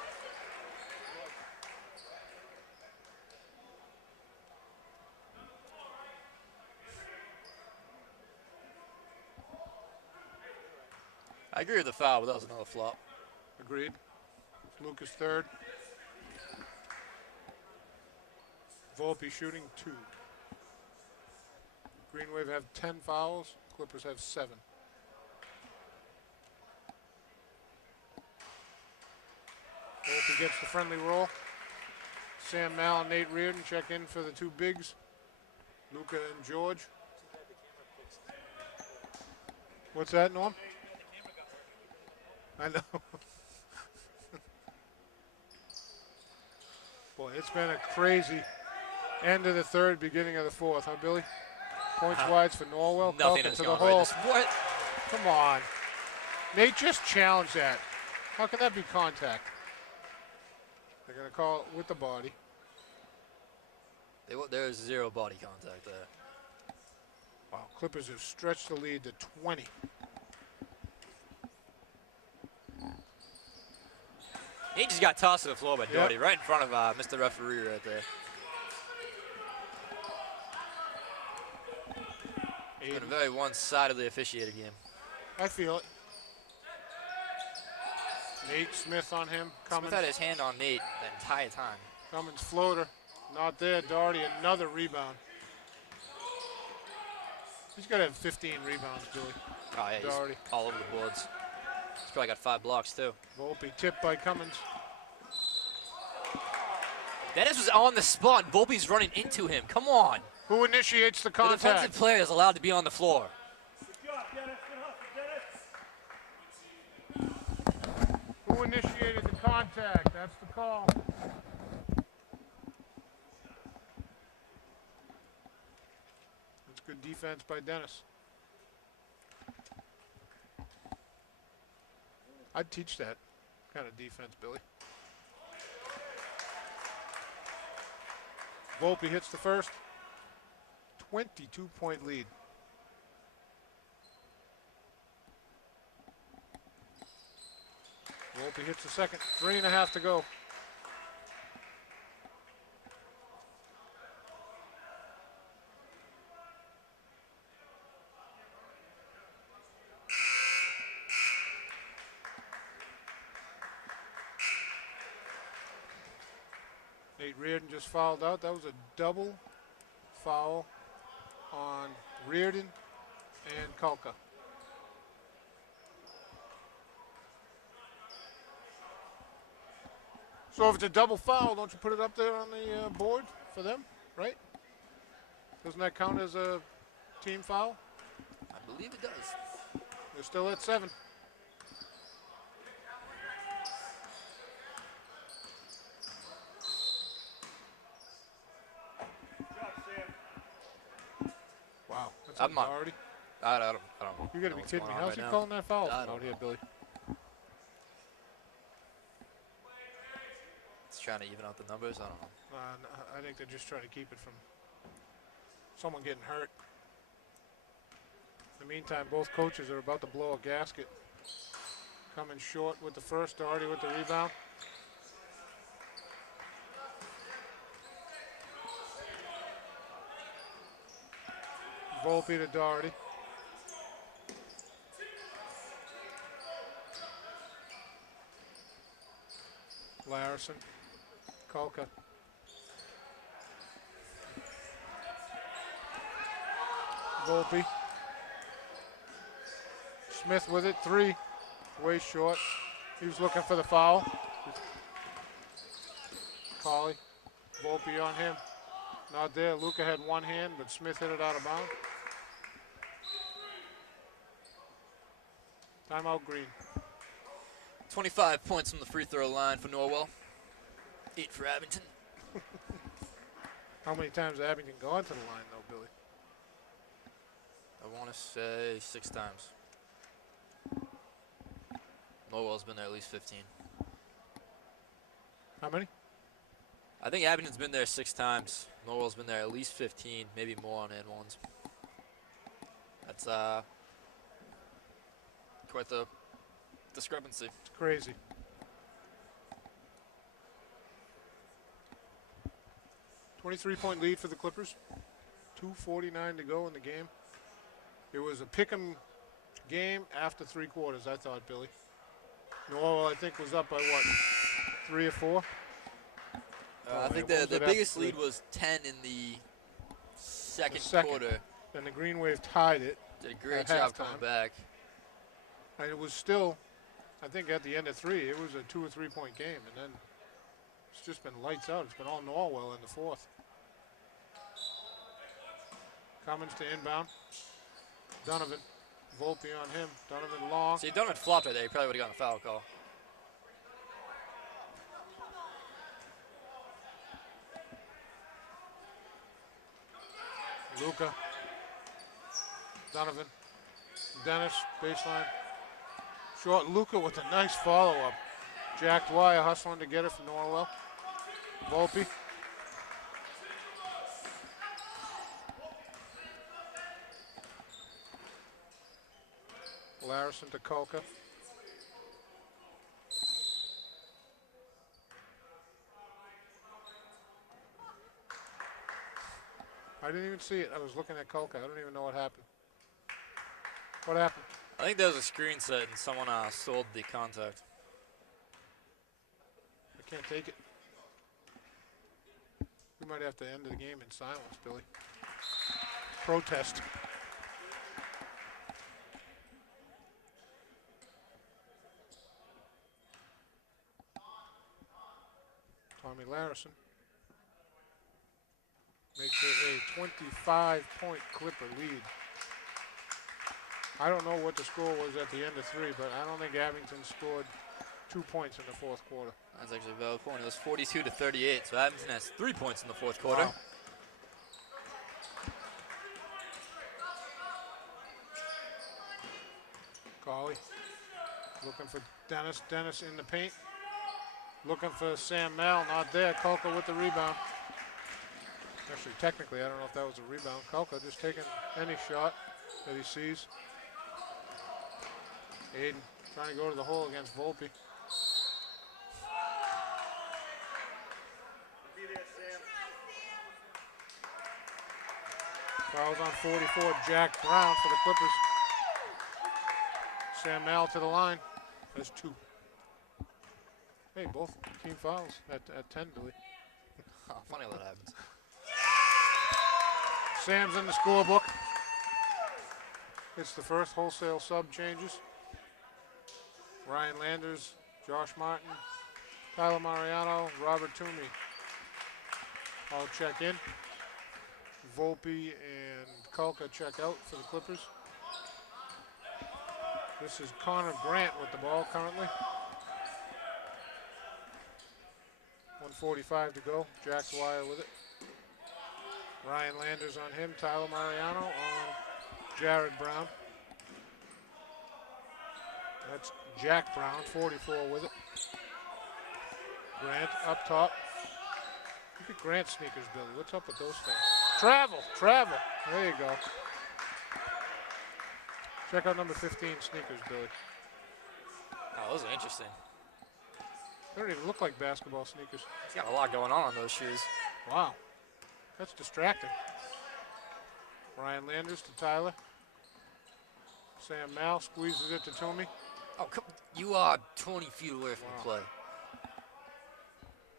I agree with the foul, but that was another flop. Agreed. Luka's third. Volpe shooting 2. Green Wave have 10 fouls. Clippers have 7. Volpe gets the friendly roll. Sam Mal and Nate Reardon check in for the two bigs. Luka and George. What's that, Norm? I know. Boy, it's been a crazy end of the third, beginning of the fourth, huh, Billy? Points wides for Norwell. Nothing Culkin is to the going hole. right. What? Come on. Nate just challenged that. How can that be contact? They're going to call it with the body. There is zero body contact there. Wow, Clippers have stretched the lead to 20. He just got tossed to the floor by Doherty, right in front of Mr. Referee right there. It's been a very one-sidedly officiated game. I feel it. Nate Smith on him. Cummins. Smith had his hand on Nate the entire time. Cummins floater. Not there. Doherty another rebound. He's got to have 15 rebounds, Billy. Oh, yeah, Doherty. he's all over the boards. He's probably got 5 blocks, too. Volpe tipped by Cummins. Dennis was on the spot, and Volpe's running into him. Come on. Who initiates the The contact? defensive player is allowed to be on the floor. Good job, Dennis. Good hustle, Dennis. Who Who initiated the contact? That's the call. That's good defense by Dennis. I'd teach that kind of defense, Billy. Volpe hits the first. 22-point lead. Volpe hits the second. 3.5 to go. Nate Reardon just fouled out. That was a double foul on Reardon and Kulka. So if it's a double foul, don't you put it up there on the board for them, right? Doesn't that count as a team foul? I believe it does. They're still at 7. Wow, that's I'm not- already. I don't. You got to know be what's kidding me. going on How's right he now. calling that foul I out don't here, know. Billy? It's trying to even out the numbers. I don't know. I think they're just trying to keep it from someone getting hurt. In the meantime, both coaches are about to blow a gasket. Coming short with the first, Doherty with the rebound. Volpe to Doherty. Larison, Kulka. Volpe. Smith with it, 3. Way short. He was looking for the foul. Colley. Volpe on him. Not there. Luca had one hand, but Smith hit it out of bounds. Timeout Green. 25 points from the free throw line for Norwell. 8 for Abington. How many times has Abington gone to the line, though, Billy? I want to say 6 times. Norwell's been there at least 15. How many? I think Abington's been there 6 times. Norwell's been there at least 15, maybe more on and ones. That's quite the discrepancy. It's crazy. .23 lead for the Clippers. 2:49 to go in the game. It was a pick-em game after 3 quarters, I thought, Billy. Norwell, I think, was up by what, 3 or 4? I think what was the it biggest after lead was 10 in the second second. quarter. Then the Green Wave tied it. Did a great At job halftime. coming back. And it was still, I think at the end of 3, it was a 2 or 3 point game. And then it's just been lights out. It's been all Norwell in the 4th. Cummins to inbound. Donovan. Volpe on him. Donovan long. See, Donovan flopped right there. He probably would have gotten a foul call. Luca. Donovan. Dennis, baseline. Short Luca with a nice follow-up. Jack Dwyer hustling to get it from Norwell. Volpe. Larison to Kulka. I didn't even see it. I was looking at Kulka. I don't even know what happened. What happened? I think there was a screen set and someone sold the contact. I can't take it. We might have to end the game in silence, Billy. Protest. Tommy Larison makes it a 25-point Clipper lead. I don't know what the score was at the end of 3, but I don't think Abington scored 2 points in the fourth quarter. That's actually a valid point. It was 42-38, so Abington has 3 points in the fourth quarter. Wow. Colley looking for Dennis. Dennis in the paint. Looking for Sam Mel, not there. Kulka with the rebound. Actually, technically, I don't know if that was a rebound. Kulka just taking any shot that he sees. Aiden trying to go to the hole against Volpe. Be there, Sam. Fouls on 44. Jack Brown for the Clippers. Sam Mel to the line. That's 2. Hey, both team fouls at 10, Billy. Oh, funny how that happens. Sam's in the scorebook. It's the first wholesale sub changes. Ryan Landers, Josh Martin, Tyler Mariano, Robert Toomey. All check in. Volpe and Kulka check out for the Clippers. This is Connor Grant with the ball currently. 1:45 to go. Jack Dwyer with it. Ryan Landers on him. Tyler Mariano on Jared Brown. That's Jack Brown, 44 with it. Grant up top. Look at Grant sneakers, Billy. What's up with those things? Travel. There you go. Check out number 15 sneakers, Billy. Oh, those are interesting. They don't even look like basketball sneakers. He's got a lot going on those shoes. Wow. That's distracting. Ryan Landers to Tyler. Sam Mal squeezes it to Toomey. Oh, come, you are 20 feet away from the play.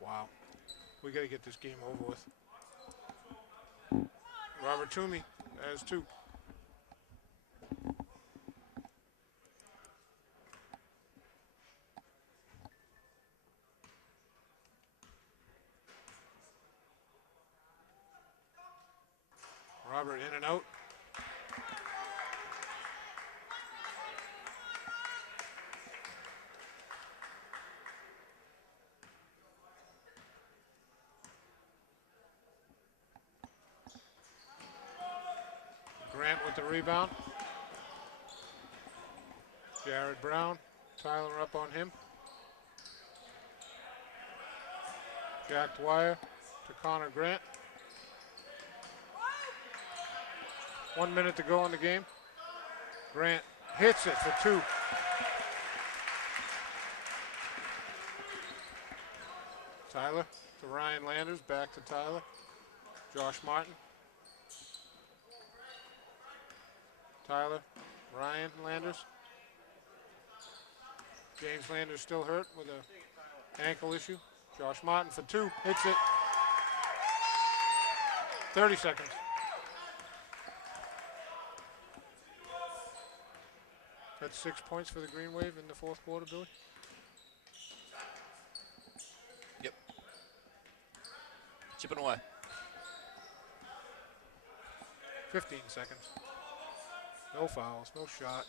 Wow. We got to get this game over with. Robert Toomey has 2. Robert in and out. Grant with the rebound. Jared Brown. Tyler up on him. Jack Dwyer to Connor Grant. 1 minute to go in the game. Grant hits it for 2. Tyler to Ryan Landers, back to Tyler. Josh Martin. Tyler, Ryan Landers. James Landers still hurt with an ankle issue. Josh Martin for 2, hits it. 30 seconds. That's 6 points for the Green Wave in the fourth quarter, Billy. Yep. Chipping away. 15 seconds. No fouls, no shot.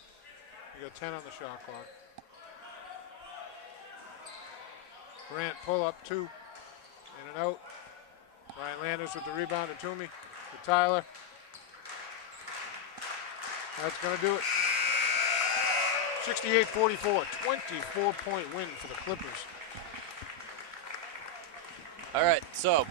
You got 10 on the shot clock. Grant pull up 2. In and out. Ryan Landers with the rebound to Toomey. To Tyler. That's going to do it. 68-44, 24-point win for the Clippers. All right, so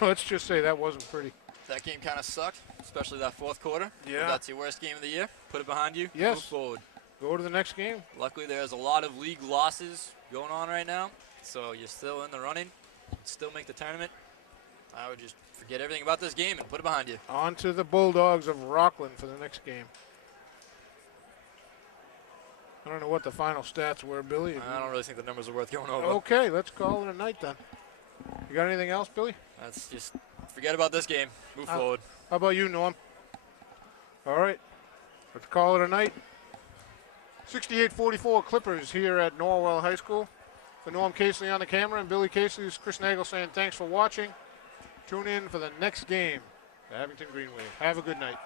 Let's just say that wasn't pretty. that game kind of sucked, especially that fourth quarter. Yeah. If that's your worst game of the year. Put it behind you. Yes. Move forward. Go to the next game. Luckily, there's a lot of league losses going on right now, so you're still in the running. Still make the tournament. I would just forget everything about this game and put it behind you. On to the Bulldogs of Rockland for the next game. I don't know what the final stats were, Billy. I don't really think the numbers are worth going over. Okay, let's call it a night then. You got anything else, Billy? Let's just forget about this game. Move forward. How about you, Norm? All right, let's call it a night. 68-44 Clippers here at Norwell High School. For Norm Casely on the camera and Billy Casey, this is Chris Nagel saying thanks for watching. Tune in for the next game, the Abington Green Wave. Have a good night.